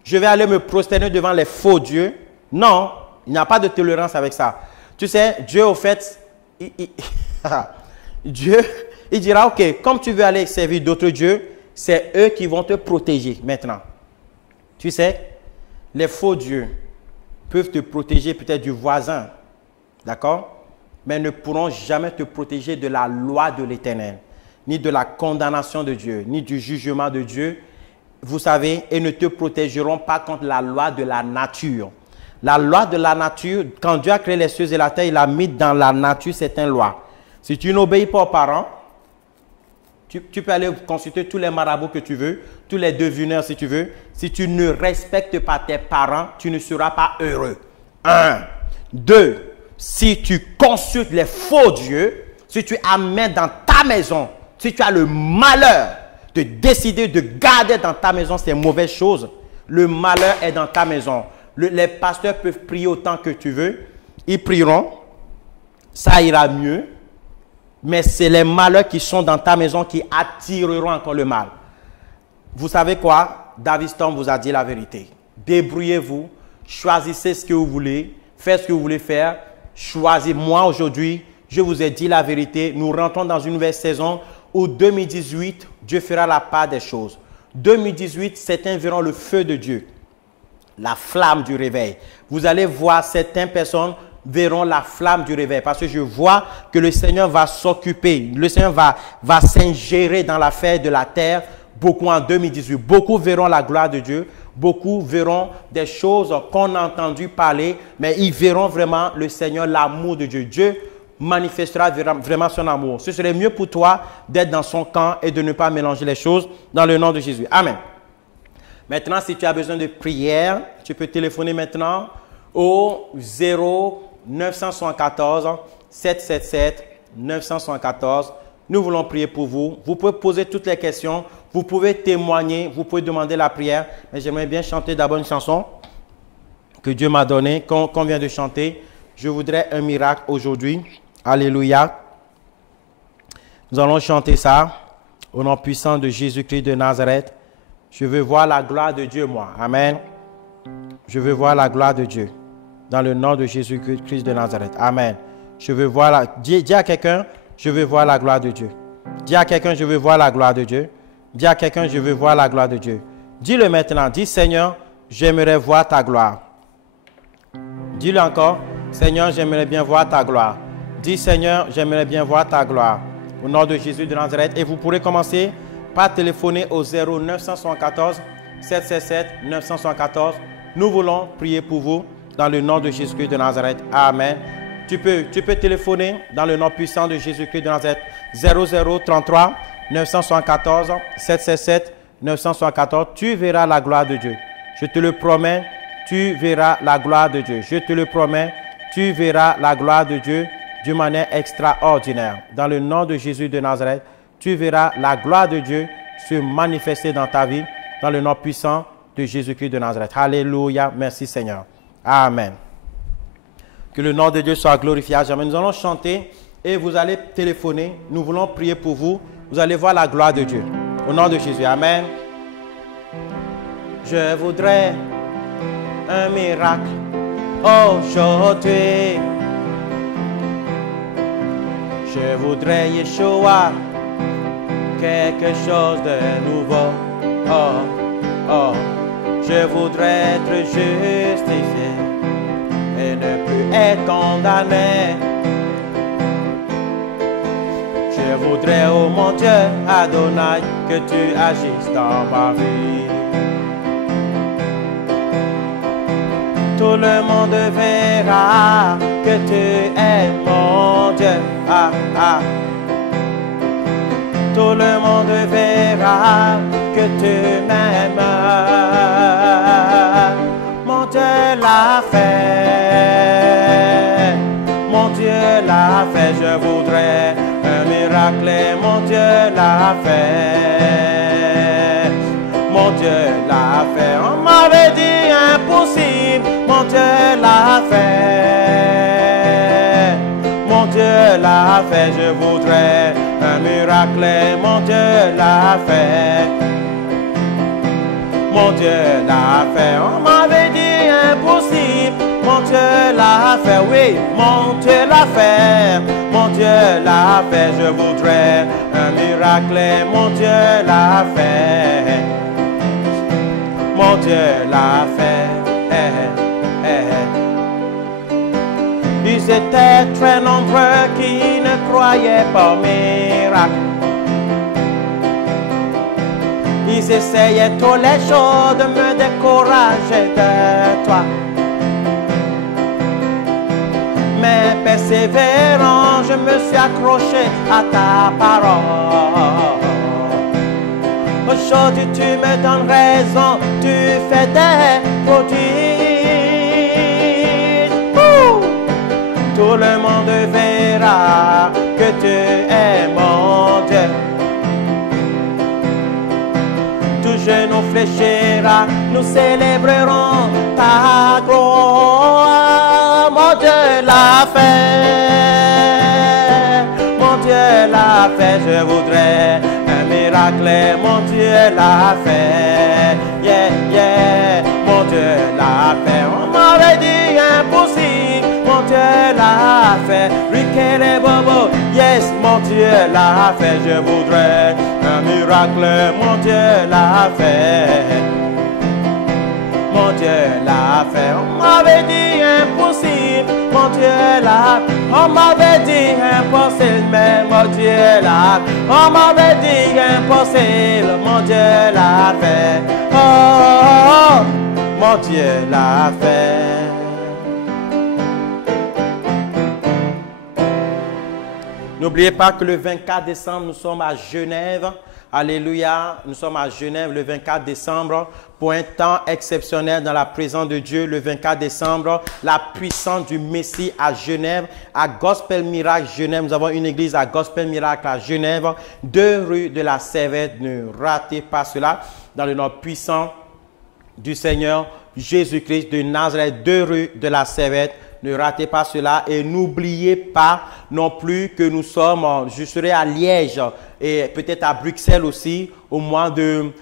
je vais aller me prosterner devant les faux dieux. Non, il n'y a pas de tolérance avec ça. Tu sais, Dieu, au fait, Dieu, il dira, ok, comme tu veux aller servir d'autres dieux, c'est eux qui vont te protéger maintenant. Tu sais, les faux dieux peuvent te protéger peut-être du voisin, d'accord? Mais ne pourront jamais te protéger de la loi de l'Éternel, ni de la condamnation de Dieu, ni du jugement de Dieu. Vous savez, et ne te protégeront pas contre la loi de la nature. La loi de la nature, quand Dieu a créé les cieux et la terre, il a mis dans la nature certaines lois. Si tu n'obéis pas aux parents, tu peux aller consulter tous les marabouts que tu veux, tous les devineurs si tu veux. Si tu ne respectes pas tes parents, tu ne seras pas heureux. 1. 2. Si tu consultes les faux dieux, si tu amènes dans ta maison, si tu as le malheur de décider de garder dans ta maison ces mauvaises choses, le malheur est dans ta maison. Les pasteurs peuvent prier autant que tu veux. Ils prieront. Ça ira mieux. Mais c'est les malheurs qui sont dans ta maison qui attireront encore le mal. Vous savez quoi? David Storm vous a dit la vérité. Débrouillez-vous, choisissez ce que vous voulez, faites ce que vous voulez faire. Choisissez. Moi, aujourd'hui, je vous ai dit la vérité. Nous rentrons dans une nouvelle saison où 2018, Dieu fera la part des choses. 2018, certains verront le feu de Dieu, la flamme du réveil. Vous allez voir, certaines personnes verront la flamme du réveil parce que je vois que le Seigneur va s'occuper, le Seigneur va s'ingérer dans l'affaire de la terre, beaucoup en 2018. Beaucoup verront la gloire de Dieu, beaucoup verront des choses qu'on a entendu parler, mais ils verront vraiment le Seigneur, l'amour de Dieu. Dieu manifestera vraiment son amour. Ce serait mieux pour toi d'être dans son camp et de ne pas mélanger les choses dans le nom de Jésus. Amen. Maintenant, si tu as besoin de prière, tu peux téléphoner maintenant au 0974 777 974. Nous voulons prier pour vous. Vous pouvez poser toutes les questions. Vous pouvez témoigner. Vous pouvez demander la prière. Mais j'aimerais bien chanter d'abord une chanson que Dieu m'a donnée, qu'on vient de chanter. Je voudrais un miracle aujourd'hui. Alléluia. Nous allons chanter ça au nom puissant de Jésus-Christ de Nazareth. Je veux voir la gloire de Dieu, moi. Amen. Je veux voir la gloire de Dieu. Dans le nom de Jésus-Christ de Nazareth. Amen. Je veux voir la... Dis à quelqu'un, je veux voir la gloire de Dieu. Dis à quelqu'un, je veux voir la gloire de Dieu. Dis à quelqu'un, je veux voir la gloire de Dieu. Dis-le maintenant. Dis, Seigneur, j'aimerais voir ta gloire. Dis-le encore. Seigneur, j'aimerais bien voir ta gloire. Dis, Seigneur, j'aimerais bien voir ta gloire. Au nom de Jésus de Nazareth. Et vous pourrez commencer par téléphoner au 0974 777 974. Nous voulons prier pour vous dans le nom de Jésus-Christ de Nazareth. Amen. Tu peux téléphoner dans le nom puissant de Jésus-Christ de Nazareth. 0033 974 777 974. Tu verras la gloire de Dieu. Je te le promets, tu verras la gloire de Dieu. Je te le promets, tu verras la gloire de Dieu d'une manière extraordinaire. Dans le nom de Jésus de Nazareth, tu verras la gloire de Dieu se manifester dans ta vie, dans le nom puissant de Jésus-Christ de Nazareth. Alléluia. Merci Seigneur. Amen. Que le nom de Dieu soit glorifié. Jamais. Nous allons chanter et vous allez téléphoner. Nous voulons prier pour vous. Vous allez voir la gloire de Dieu. Au nom de Jésus. Amen. Je voudrais un miracle aujourd'hui. Je voudrais Yeshua, quelque chose de nouveau. Oh, oh. Je voudrais être justifié et ne plus être condamné. Je voudrais, oh mon Dieu, Adonai, que tu agisses dans ma vie. Tout le monde verra que tu es mon Dieu. Ah, ah. Tout le monde verra que tu m'aimes. Mon Dieu l'a fait. Mon Dieu l'a fait. Je voudrais un miracle et mon Dieu l'a fait. Mon Dieu l'a fait. On m'avait dit impossible. Mon Dieu l'a fait. Mon Dieu l'a fait. Je voudrais un miracle et mon Dieu l'a fait. Mon Dieu l'a fait. On m'avait dit impossible. Mon Dieu l'a fait. Oui, mon Dieu l'a fait. Mon Dieu l'a fait. Je voudrais un miracle et mon Dieu l'a fait. Mon Dieu l'a fait. Ils étaient très nombreux qui ne croyaient pas au miracle. Ils essayaient tous les jours de me décourager de toi. Mais persévérant, je me suis accroché à ta parole. Aujourd'hui tu me donnes raison, tu fais des prodiges. Tout le monde verra que tu es mon Dieu. Tout genou fléchira, nous célébrerons ta gloire. Mon Dieu l'a fait. Mon Dieu je voudrais un miracle, mon Dieu l'a fait. Yeah, yeah, mon Dieu l'a fait. On m'avait dit impossible, mon Dieu l'a fait. Rikele Bobo, yes, mon Dieu l'a fait. Je voudrais un miracle, mon Dieu l'a fait. Mon Dieu l'a fait. On m'avait dit impossible, mon Dieu l'a fait. On m'avait dit impossible, mais mon Dieu l'a fait. On m'avait dit impossible, mon Dieu l'a fait. Oh, oh, oh, mon Dieu l'a fait. N'oubliez pas que le 24 décembre, nous sommes à Genève. Alléluia, nous sommes à Genève le 24 décembre pour un temps exceptionnel dans la présence de Dieu. Le 24 décembre, la puissance du Messie à Genève, à Gospel Miracle Genève. Nous avons une église à Gospel Miracle à Genève, 2 rue de la Servette. Ne ratez pas cela dans le nom puissant du Seigneur Jésus-Christ de Nazareth, 2 rue de la Servette. Ne ratez pas cela et n'oubliez pas non plus que nous sommes, je serai à Liège et peut-être à Bruxelles aussi au mois de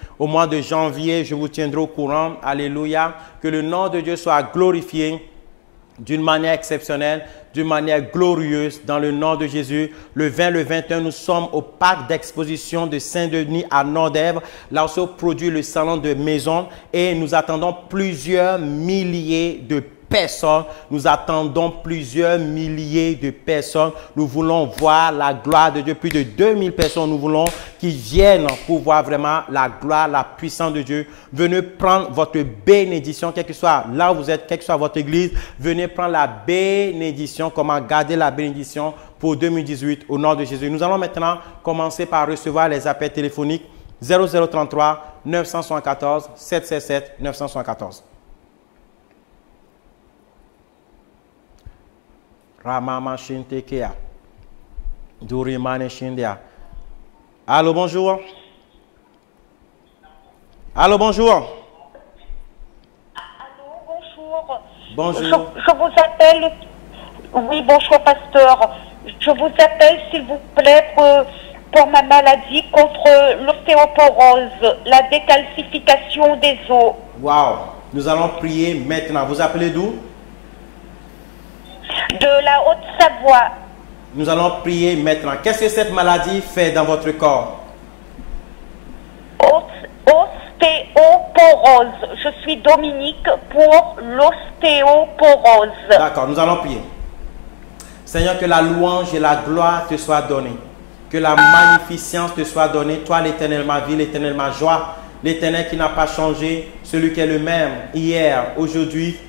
janvier. Je vous tiendrai au courant. Alléluia. Que le nom de Dieu soit glorifié d'une manière exceptionnelle, d'une manière glorieuse dans le nom de Jésus. Le 20, le 21, nous sommes au parc d'exposition de Saint-Denis à Nordèvre. Là où se produit le salon de maison et nous attendons plusieurs milliers de personnes. Nous attendons plusieurs milliers de personnes. Nous voulons voir la gloire de Dieu. Plus de 2000 personnes, nous voulons qu'ils viennent pour voir vraiment la gloire, la puissance de Dieu. Venez prendre votre bénédiction, quel que soit là où vous êtes, quelle que soit votre église. Venez prendre la bénédiction, comment garder la bénédiction pour 2018 au nom de Jésus. Nous allons maintenant commencer par recevoir les appels téléphoniques 0033 974 777 974. Ramama Shintekea. Durimane Shindia. Allô, bonjour. Allô, bonjour. Allô, bonjour. Bonjour. Je vous appelle. Oui, bonjour, pasteur. Je vous appelle, s'il vous plaît, pour ma maladie contre l'ostéoporose, la décalcification des os. Wow. Nous allons prier maintenant. Vous appelez d'où? De la Haute-Savoie. Nous allons prier maintenant. Qu'est-ce que cette maladie fait dans votre corps? Ostéoporose. Je suis Dominique pour l'ostéoporose. D'accord, nous allons prier. Seigneur, que la louange et la gloire te soient données. Que la magnificence te soit donnée. Toi, l'Éternel, ma vie, l'Éternel, ma joie. L'Éternel qui n'a pas changé. Celui qui est le même hier, aujourd'hui,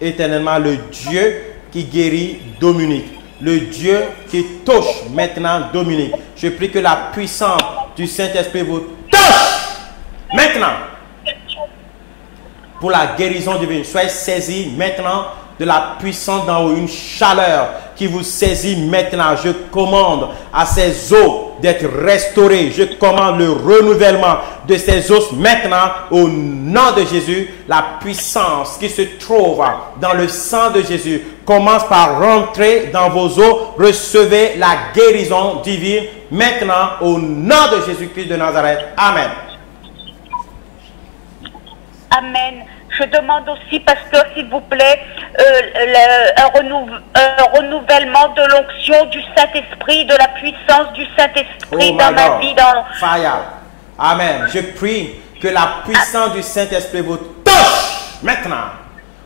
éternellement, le Dieu qui guérit Dominique. Le Dieu qui touche maintenant Dominique. Je prie que la puissance du Saint-Esprit vous touche maintenant pour la guérison divine. Soyez saisis maintenant de la puissance d'en haut, une chaleur qui vous saisit maintenant. Je commande à ces os d'être restaurés. Je commande le renouvellement de ces os maintenant au nom de Jésus. La puissance qui se trouve dans le sang de Jésus commence par rentrer dans vos os. Recevez la guérison divine maintenant au nom de Jésus-Christ de Nazareth. Amen. Amen. Je demande aussi, pasteur, s'il vous plaît, un renouvellement de l'onction du Saint-Esprit, de la puissance du Saint-Esprit dans ma vie. Fire. Amen. Je prie que la puissance du Saint-Esprit vous touche maintenant.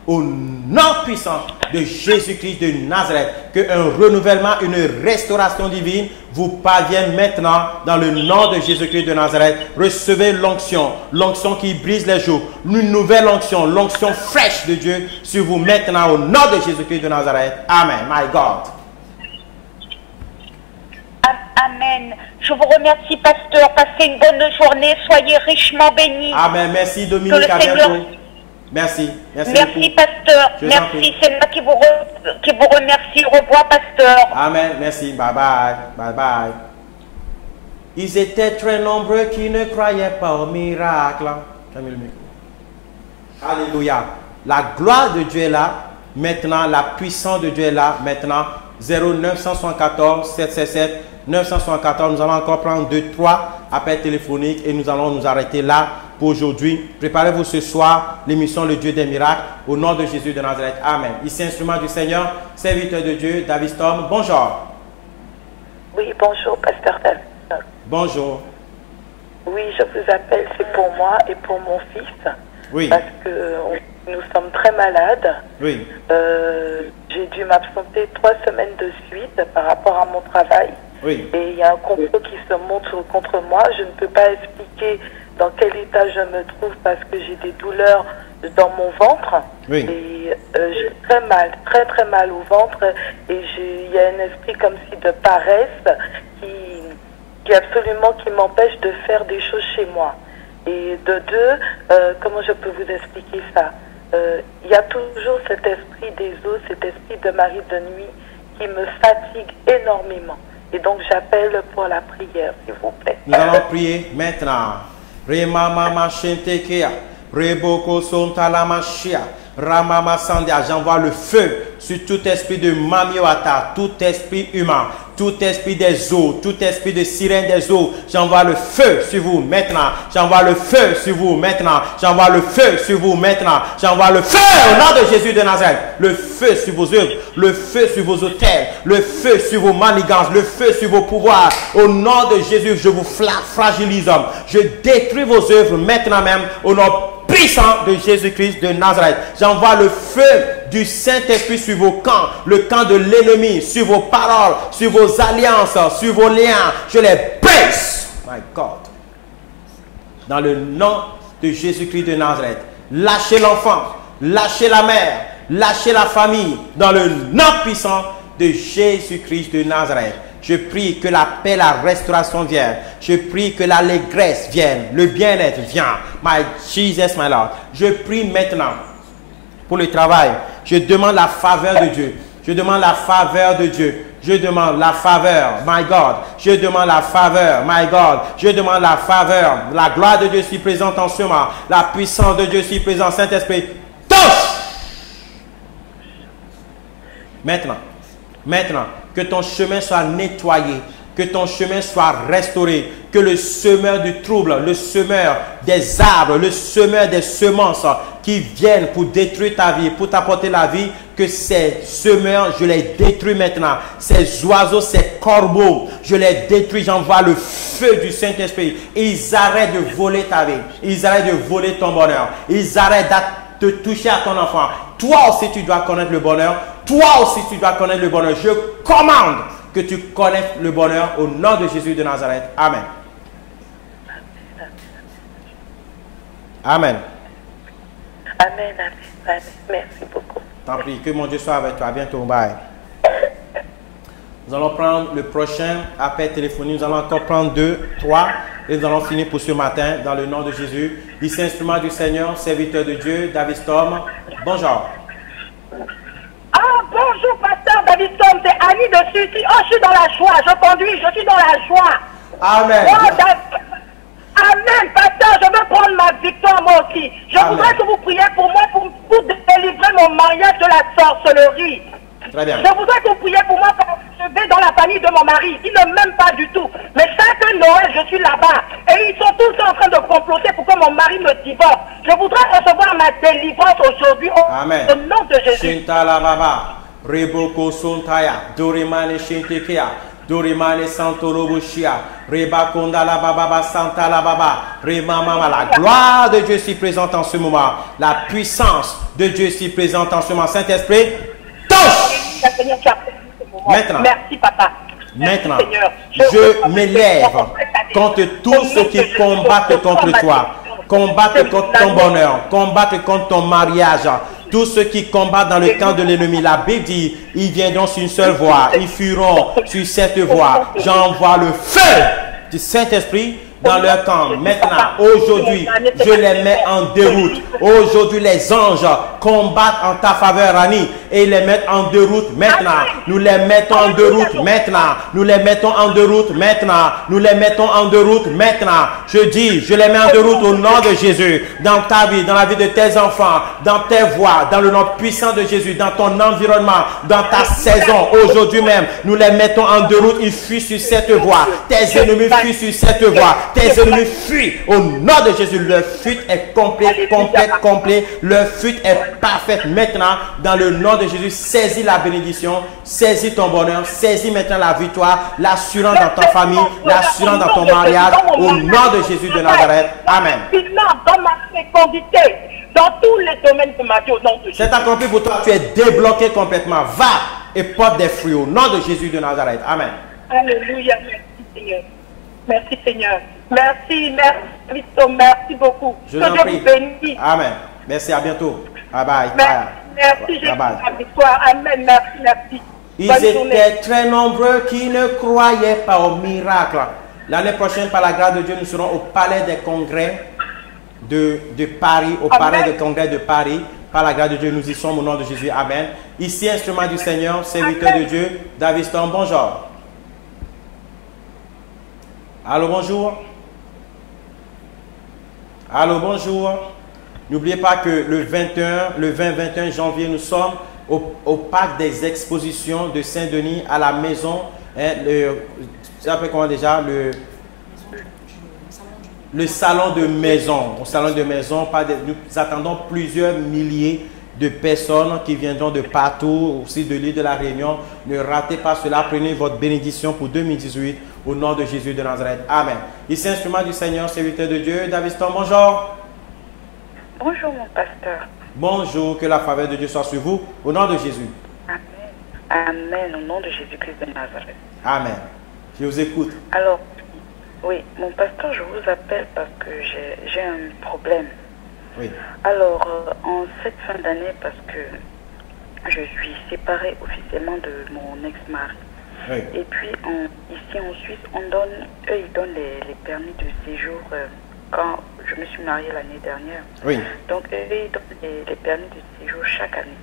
Au nom puissant de Jésus-Christ de Nazareth, qu'un renouvellement, une restauration divine vous parvienne maintenant dans le nom de Jésus-Christ de Nazareth. Recevez l'onction, l'onction qui brise les jours, une nouvelle onction, l'onction fraîche de Dieu sur vous maintenant au nom de Jésus-Christ de Nazareth. Amen. My God. Amen. Je vous remercie, pasteur. Passez une bonne journée. Soyez richement bénis. Amen. Merci, Dominique. À bientôt. Merci. Merci pasteur. Merci. C'est moi qui vous remercie. Au revoir, pasteur. Amen. Merci. Bye bye. Bye bye. Ils étaient très nombreux qui ne croyaient pas au miracle. Alléluia. La gloire de Dieu est là. Maintenant, la puissance de Dieu est là. Maintenant, 0974 777 974. Nous allons encore prendre 2-3 appels téléphoniques et nous allons nous arrêter là pour aujourd'hui. Préparez-vous ce soir, l'émission Le Dieu des miracles, au nom de Jésus de Nazareth. Amen. Ici, instrument du Seigneur, serviteur de Dieu, David Storm. Bonjour. Oui, bonjour, pasteur David. Bonjour. Oui, je vous appelle, c'est pour moi et pour mon fils. Oui. Parce que nous sommes très malades. Oui. J'ai dû m'absenter 3 semaines de suite par rapport à mon travail. Oui. Et il y a un complot qui se montre contre moi. Je ne peux pas expliquer dans quel état je me trouve parce que j'ai des douleurs dans mon ventre. Oui. Et j'ai très mal, très très mal au ventre. Et il y a un esprit comme si de paresse qui m'empêche de faire des choses chez moi. Et de deux, comment je peux vous expliquer ça? Il y a toujours cet esprit des eaux, cet esprit de mari de nuit qui me fatigue énormément. Et donc j'appelle pour la prière, s'il vous plaît. Nous allons prier maintenant. J'envoie le feu sur tout esprit de Mamioata, tout esprit humain, tout esprit des eaux, tout esprit de sirène des eaux. J'envoie le feu sur vous maintenant. J'envoie le feu sur vous maintenant. J'envoie le feu sur vous maintenant. J'envoie le feu au nom de Jésus de Nazareth. Le feu sur vos œuvres, le feu sur vos hôtels, le feu sur vos manigances, le feu sur vos pouvoirs. Au nom de Jésus, je vous fragilise. Je détruis vos œuvres maintenant même au nom puissant de Jésus-Christ de Nazareth. J'envoie le feu du Saint-Esprit sur vos camps, le camp de l'ennemi, sur vos paroles, sur vos alliances, sur vos liens. Je les brise. My God. Dans le nom de Jésus-Christ de Nazareth. Lâchez l'enfant, lâchez la mère, lâchez la famille. Dans le nom puissant de Jésus-Christ de Nazareth. Je prie que la paix, la restauration vienne. Je prie que l'allégresse vienne. Le bien-être vient. My Jesus, my Lord. Je prie maintenant pour le travail. Je demande la faveur de Dieu. Je demande la faveur de Dieu. Je demande la faveur, my God. Je demande la faveur, my God. Je demande la faveur. La gloire de Dieu s'y présente en ce moment. La puissance de Dieu s'y présente. Saint-Esprit, touche! Maintenant, que ton chemin soit nettoyé, que ton chemin soit restauré, que le semeur du trouble, le semeur des arbres, le semeur des semences qui viennent pour détruire ta vie, pour t'apporter la vie, que ces semeurs, je les détruis maintenant. Ces oiseaux, ces corbeaux, je les détruis. J'envoie le feu du Saint-Esprit. Ils arrêtent de voler ta vie. Ils arrêtent de voler ton bonheur. Ils arrêtent de toucher à ton enfant. Toi aussi, tu dois connaître le bonheur. Toi aussi, tu dois connaître le bonheur. Je commande que tu connaisses le bonheur au nom de Jésus de Nazareth. Amen. Amen. Amen, amen. Merci beaucoup. T'en prie, que mon Dieu soit avec toi. À bientôt. Bye. Nous allons prendre le prochain appel téléphonique. Nous allons encore prendre 2, 3 et nous allons finir pour ce matin dans le nom de Jésus. Ici, instrument du Seigneur, serviteur de Dieu, David Storm. Bonjour. Ah, bonjour, pasteur David Storm, c'est Annie de Sucy. Oh, je suis dans la joie, je conduis, je suis dans la joie. Amen. Oh, amen, pasteur, je veux prendre ma victoire moi aussi. Je voudrais que vous priez pour moi pour délivrer mon mariage de la sorcellerie. Très bien. Je voudrais que vous priez pour moi parce que je vais dans la famille de mon mari. Il ne m'aime pas du tout. Mais chaque Noël, je suis là-bas. Et ils sont tous en train de comploter pour que mon mari me divorce. Je voudrais recevoir ma délivrance aujourd'hui au nom de Jésus. Reboko Sontaya, Dorimane Shintekea, Dorimane Santorobushia, Reba Kondala Baba Santa la Baba, Rema Mama. La gloire de Dieu s'y présente en ce moment. La puissance de Dieu s'y présente en ce moment. Saint-Esprit, touche! Maintenant. Merci, papa. Maintenant, je m'élève contre tous ceux qui combattent contre toi, combattent contre ton bonheur, combattent contre ton mariage. Tous ceux qui combattent dans le camp de l'ennemi, la Bible dit, ils viendront sur une seule voie, ils fuiront sur cette voie. J'envoie le feu du Saint-Esprit dans leur camp. Maintenant, aujourd'hui, je les mets en déroute. Aujourd'hui, les anges combattent en ta faveur, Annie, et les mettent en déroute maintenant. Nous les mettons en déroute maintenant. Nous les mettons en déroute maintenant. Nous les mettons en déroute maintenant. Je dis, je les mets en déroute au nom de Jésus. Dans ta vie, dans la vie de tes enfants, dans tes voies, dans le nom puissant de Jésus, dans ton environnement, dans ta saison, aujourd'hui même, nous les mettons en déroute. Ils fuient sur cette voie. Tes ennemis fuient sur cette voie. Tes ennemis fuient au nom de Jésus. Leur fuite est complète, complète. Leur fuite est parfaite maintenant. Dans le nom de Jésus, saisis la bénédiction, saisis ton bonheur, saisis maintenant la victoire, l'assurance dans ta famille, l'assurance dans ton mariage, au nom de Jésus de Nazareth. Amen. Dans ma fécondité, dans tous les domaines de ma vie, au nom de Jésus. C'est accompli pour toi. Tu es débloqué complètement. Va et porte des fruits au nom de Jésus de Nazareth. Amen. Alléluia. Merci Seigneur. Merci Seigneur. Merci, merci, merci beaucoup. Je t'en prie. Amen. Merci, à bientôt. Bye bye. Merci, Jésus, la victoire. Amen, merci. Ils étaient très nombreux qui ne croyaient pas au miracle. L'année prochaine, par la grâce de Dieu, nous serons au palais des congrès de Paris, au palais des congrès de Paris. Par la grâce de Dieu, nous y sommes au nom de Jésus. Amen. Ici, instrument du Seigneur, serviteur de Dieu, David Storm, bonjour. Allô, bonjour. Allô, bonjour. N'oubliez pas que le 20-21 janvier, nous sommes au parc des expositions de Saint-Denis à la maison. Ça s'appelle comment déjà? Le salon de maison. Au salon de maison, nous attendons plusieurs milliers de personnes qui viendront de partout, aussi de l'île de la Réunion. Ne ratez pas cela. Prenez votre bénédiction pour 2018 au nom de Jésus de Nazareth. Amen. Ici, instrument du Seigneur, serviteur de Dieu. David Storm, bonjour. Bonjour, mon pasteur. Bonjour, que la faveur de Dieu soit sur vous au nom de Jésus. Amen. Amen, au nom de Jésus-Christ de Nazareth. Amen. Je vous écoute. Alors, oui, mon pasteur, je vous appelle parce que j'ai un problème. Oui. Alors, en cette fin d'année, parce que je suis séparée officiellement de mon ex-mari. Oui. Et puis, ici en Suisse, eux, ils donnent les permis de séjour quand je me suis mariée l'année dernière. Oui. Donc, eux, ils donnent les permis de séjour chaque année.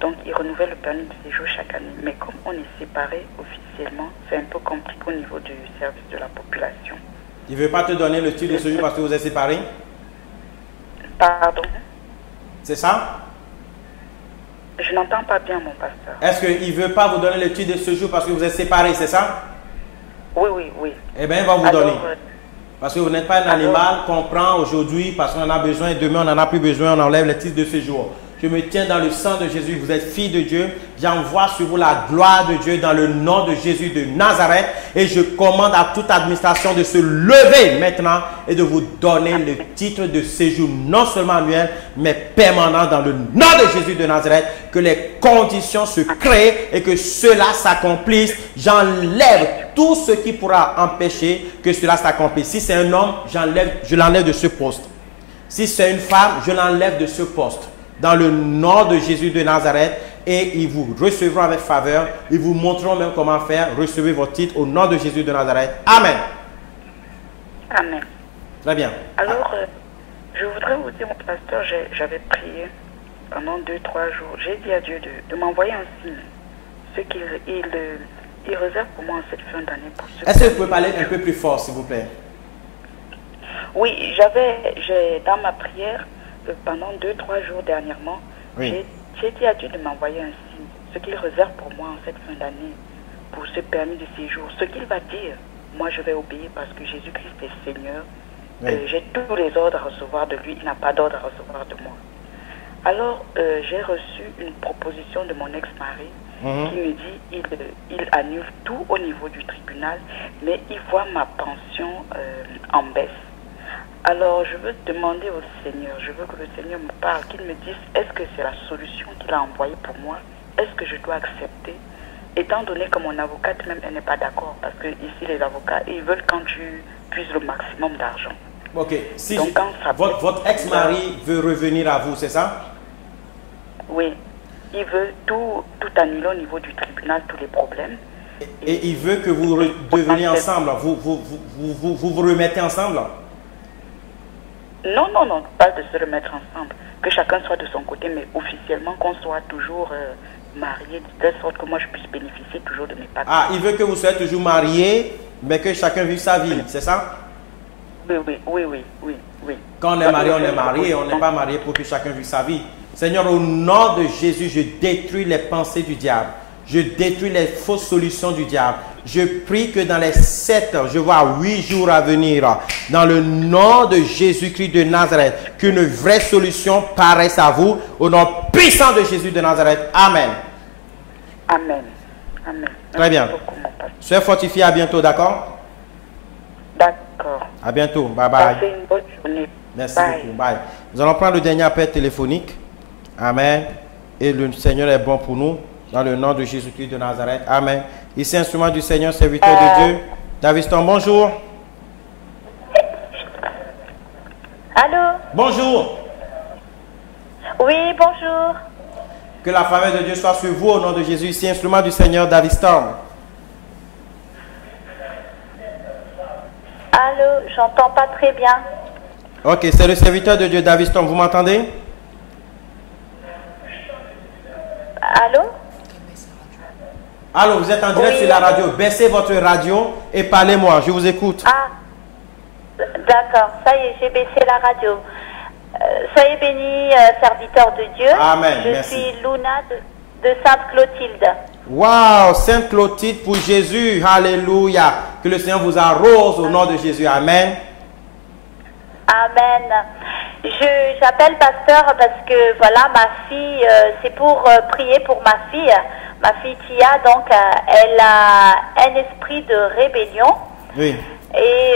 Donc, ils renouvellent le permis de séjour chaque année. Mais comme on est séparés officiellement, c'est un peu compliqué au niveau du service de la population. Il ne veut pas te donner le titre de séjour parce que vous êtes séparés? Pardon? C'est ça? Je n'entends pas bien, mon pasteur. Est-ce qu'il ne veut pas vous donner le titre de séjour parce que vous êtes séparés, c'est ça? Oui. Eh bien, il va vous donner. Parce que vous n'êtes pas un animal qu'on prend aujourd'hui parce qu'on en a besoin et demain on n'en a plus besoin, on enlève le titre de séjour. Je me tiens dans le sang de Jésus, vous êtes fille de Dieu. J'envoie sur vous la gloire de Dieu dans le nom de Jésus de Nazareth. Et je commande à toute administration de se lever maintenant et de vous donner le titre de séjour, non seulement annuel, mais permanent dans le nom de Jésus de Nazareth. Que les conditions se créent et que cela s'accomplisse. J'enlève tout ce qui pourra empêcher que cela s'accomplisse. Si c'est un homme, je l'enlève de ce poste. Si c'est une femme, je l'enlève de ce poste. Dans le nom de Jésus de Nazareth, et ils vous recevront avec faveur. Ils vous montreront même comment faire. Recevez votre titre au nom de Jésus de Nazareth. Amen. Amen. Très bien. Alors, je voudrais vous dire, mon pasteur, j'avais prié pendant 2-3 jours. J'ai dit à Dieu de m'envoyer un signe. Ce qu'il réserve pour moi en cette fin d'année. Est-ce que vous pouvez parler un peu plus fort, s'il vous plaît? Oui, dans ma prière, pendant 2-3 jours dernièrement, oui. J'ai dit à Dieu de m'envoyer un signe, ce qu'il réserve pour moi en cette fin d'année, pour ce permis de séjour. Ce qu'il va dire, moi je vais obéir parce que Jésus-Christ est Seigneur. Oui. J'ai tous les ordres à recevoir de lui, il n'a pas d'ordre à recevoir de moi. Alors, j'ai reçu une proposition de mon ex-mari qui me dit il annule tout au niveau du tribunal, mais il voit ma pension en baisse. Alors, je veux demander au Seigneur, je veux que le Seigneur me parle, qu'il me dise, est-ce que c'est la solution qu'il a envoyée pour moi? Est-ce que je dois accepter? Étant donné que mon avocate même, elle n'est pas d'accord, parce que ici, les avocats, ils veulent quand tu puisses le maximum d'argent. Ok, si donc, votre ex-mari veut revenir à vous, c'est ça? Oui, il veut tout annuler au niveau du tribunal, tous les problèmes. Et il veut que vous deveniez ensemble. Vous remettez ensemble? Non, non, non, pas de se remettre ensemble. Que chacun soit de son côté, mais officiellement qu'on soit toujours mariés, de telle sorte que moi je puisse bénéficier toujours de mes papiers. Ah, il veut que vous soyez toujours mariés, mais que chacun vive sa vie, c'est ça? Oui. Quand on est marié, on est marié. On n'est pas marié pour que chacun vive sa vie. Seigneur, au nom de Jésus, je détruis les pensées du diable. Je détruis les fausses solutions du diable. Je prie que dans les 7, je vois 8 jours à venir, dans le nom de Jésus-Christ de Nazareth, qu'une vraie solution paraisse à vous, au nom puissant de Jésus de Nazareth. Amen. Amen. Amen. Très bien. Soyez fortifiés, à bientôt, d'accord? D'accord. À bientôt. Bye bye. Passez une bonne journée. Merci Bye. beaucoup. Bye. Nous allons prendre le dernier appel téléphonique. Amen. Et le Seigneur est bon pour nous. Dans le nom de Jésus-Christ de Nazareth. Amen. Ici, instrument du Seigneur, serviteur de Dieu. Daviston, bonjour. Allô? Bonjour. Oui, bonjour. Que la faveur de Dieu soit sur vous au nom de Jésus. Ici, instrument du Seigneur, Daviston. Allô, j'entends pas très bien. Ok, c'est le serviteur de Dieu, Daviston. Vous m'entendez? Allô? Allô, vous êtes en direct Oui. sur la radio. Baissez votre radio et parlez-moi. Je vous écoute. Ah, d'accord, ça y est, j'ai baissé la radio. Soyez bénis, serviteur de Dieu. Amen, Je merci. suis Luna de Sainte-Clotilde. Waouh, Sainte Clotilde pour Jésus. Alléluia. Que le Seigneur vous arrose au nom de Jésus. Amen. Amen. J'appelle pasteur parce que voilà, ma fille, c'est pour prier pour ma fille. Ma fille Tia, donc, elle a un esprit de rébellion. Oui. Et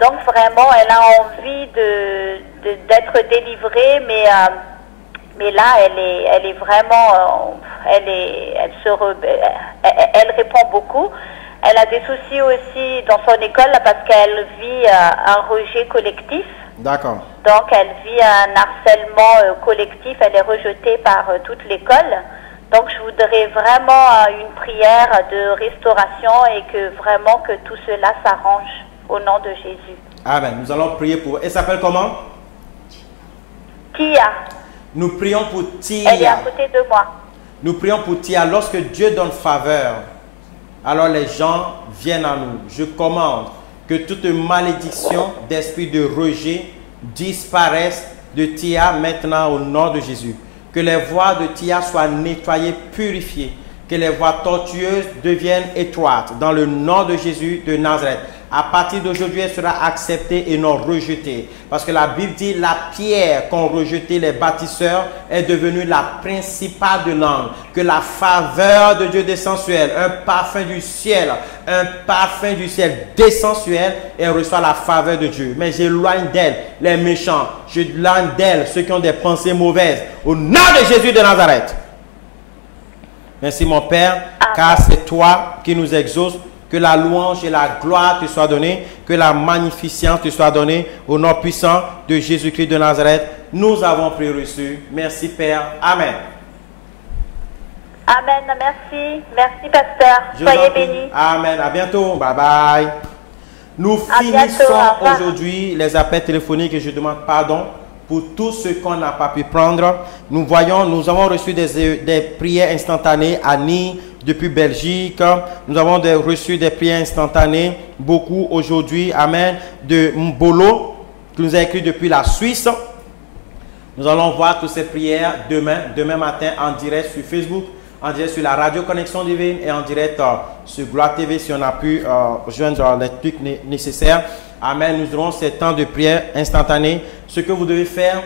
donc, vraiment, elle a envie d'être délivrée, mais là, elle est vraiment, elle répond beaucoup. Elle a des soucis aussi dans son école parce qu'elle vit un rejet collectif. D'accord. Donc, elle vit un harcèlement collectif. Elle est rejetée par toute l'école. Donc, je voudrais vraiment une prière de restauration et que vraiment que tout cela s'arrange au nom de Jésus. Amen. Nous allons prier pour... Elle s'appelle comment? Tia, Nous prions pour Tia. elle est à côté de moi. Nous prions pour Tia. Lorsque Dieu donne faveur, alors les gens viennent à nous. Je commande que toute malédiction d'esprit de rejet disparaisse de Tia maintenant au nom de Jésus. Que les voies de Tia soient nettoyées, purifiées. Que les voies tortueuses deviennent étroites dans le nom de Jésus de Nazareth. À partir d'aujourd'hui, elle sera acceptée et non rejetée. Parce que la Bible dit la pierre qu'ont rejetée les bâtisseurs est devenue la principale de l'angle. Que la faveur de Dieu descend sur elle, un parfum du ciel descend sur elle et elle reçoit la faveur de Dieu. Mais j'éloigne d'elle les méchants, j'éloigne d'elle ceux qui ont des pensées mauvaises. Au nom de Jésus de Nazareth. Merci mon Père, car c'est toi qui nous exauces. Que la louange et la gloire te soient données. Que la magnificence te soit donnée. Au nom puissant de Jésus-Christ de Nazareth, nous avons prié reçu. Merci Père. Amen. Amen, merci. Merci, pasteur. Je vous en Soyez prie. bénis. Amen. À bientôt. Bye bye. Nous À bientôt, finissons au revoir. aujourd'hui les appels téléphoniques et je demande pardon pour tout ce qu'on n'a pas pu prendre. Nous avons reçu des prières instantanées à Nice, depuis Belgique. Nous avons reçu des prières instantanées, beaucoup aujourd'hui. Amen. De Mbolo, qui nous a écrit depuis la Suisse. Nous allons voir toutes ces prières demain matin en direct sur Facebook, en direct sur la radio Connexion Divine et en direct sur Gloire TV si on a pu joindre les trucs nécessaires. Amen. Nous aurons ces temps de prière instantanée. Ce que vous devez faire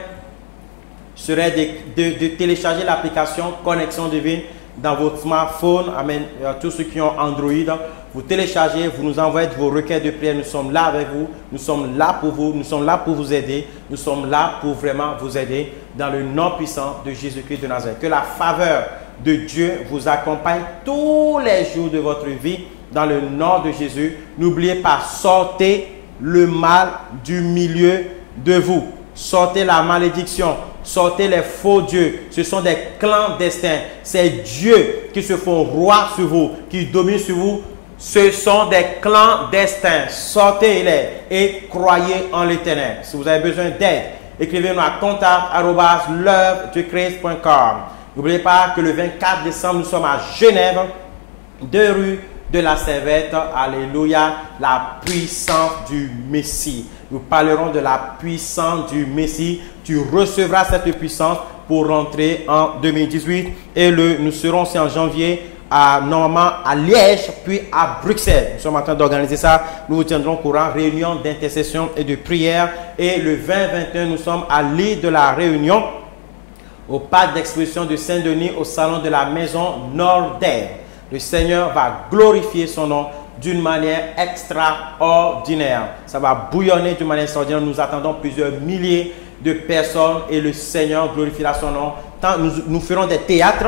serait de télécharger l'application Connexion Divine dans votre smartphone. Amen. Tous ceux qui ont Android, vous téléchargez, vous nous envoyez vos requêtes de prière. Nous sommes là avec vous. Nous sommes là pour vous. Nous sommes là pour vous aider. Nous sommes là pour vraiment vous aider dans le nom puissant de Jésus-Christ de Nazareth. Que la faveur de Dieu vous accompagne tous les jours de votre vie dans le nom de Jésus. N'oubliez pas, sortez le mal du milieu de vous. Sortez la malédiction. Sortez les faux dieux. Ce sont des clandestins. C'est Dieu qui se font roi sur vous, qui domine sur vous. Ce sont des clandestins. Sortez-les et croyez en l'Éternel. Si vous avez besoin d'aide, écrivez-nous à contact@l'œuvredechrist.com. N'oubliez pas que le 24 décembre, nous sommes à Genève, 2 rue de la Servette. Alléluia, la puissance du Messie. Nous parlerons de la puissance du Messie. Tu recevras cette puissance pour rentrer en 2018. Et nous serons aussi en janvier normalement à Liège, puis à Bruxelles. Nous sommes en train d'organiser ça. Nous vous tiendrons au courant. Réunion d'intercession et de prière. Et le 20-21, nous sommes à l'île de la Réunion, au parc d'exposition de Saint-Denis, au salon de la maison Nordair. Le Seigneur va glorifier son nom d'une manière extraordinaire. Ça va bouillonner d'une manière extraordinaire. Nous attendons plusieurs milliers de personnes et le Seigneur glorifiera son nom. Nous ferons des théâtres,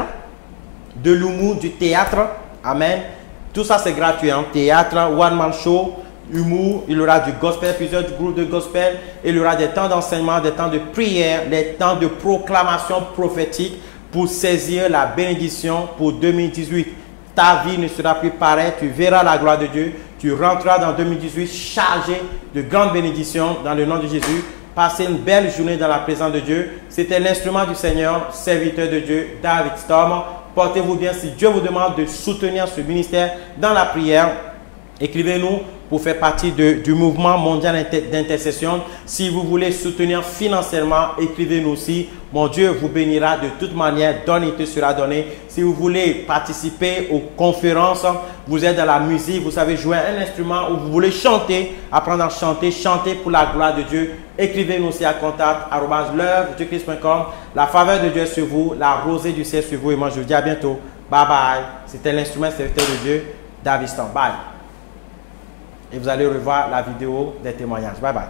de l'humour, du théâtre. Amen. Tout ça, c'est gratuit. Hein? Théâtre, one-man show, humour. Il y aura du gospel, plusieurs groupes de gospel. Il y aura des temps d'enseignement, des temps de prière, des temps de proclamation prophétique pour saisir la bénédiction pour 2018. Ta vie ne sera plus pareille. Tu verras la gloire de Dieu. Tu rentreras dans 2018 chargé de grandes bénédictions dans le nom de Jésus. Passez une belle journée dans la présence de Dieu. C'était l'instrument du Seigneur, serviteur de Dieu, David Storm. Portez-vous bien. Si Dieu vous demande de soutenir ce ministère dans la prière, écrivez-nous pour faire partie du mouvement mondial d'intercession. Si vous voulez soutenir financièrement, écrivez-nous aussi. Mon Dieu vous bénira de toute manière. Donne et te sera donné. Si vous voulez participer aux conférences, vous êtes dans la musique, vous savez jouer un instrument ou vous voulez chanter, apprendre à chanter, chanter pour la gloire de Dieu, écrivez-nous aussi à contact@l'œuvredechrist.com. La faveur de Dieu est sur vous, la rosée du ciel sur vous. Et moi, je vous dis à bientôt. Bye bye. C'était l'instrument serviteur de Dieu, David Storm. Bye. Et vous allez revoir la vidéo des témoignages. Bye bye.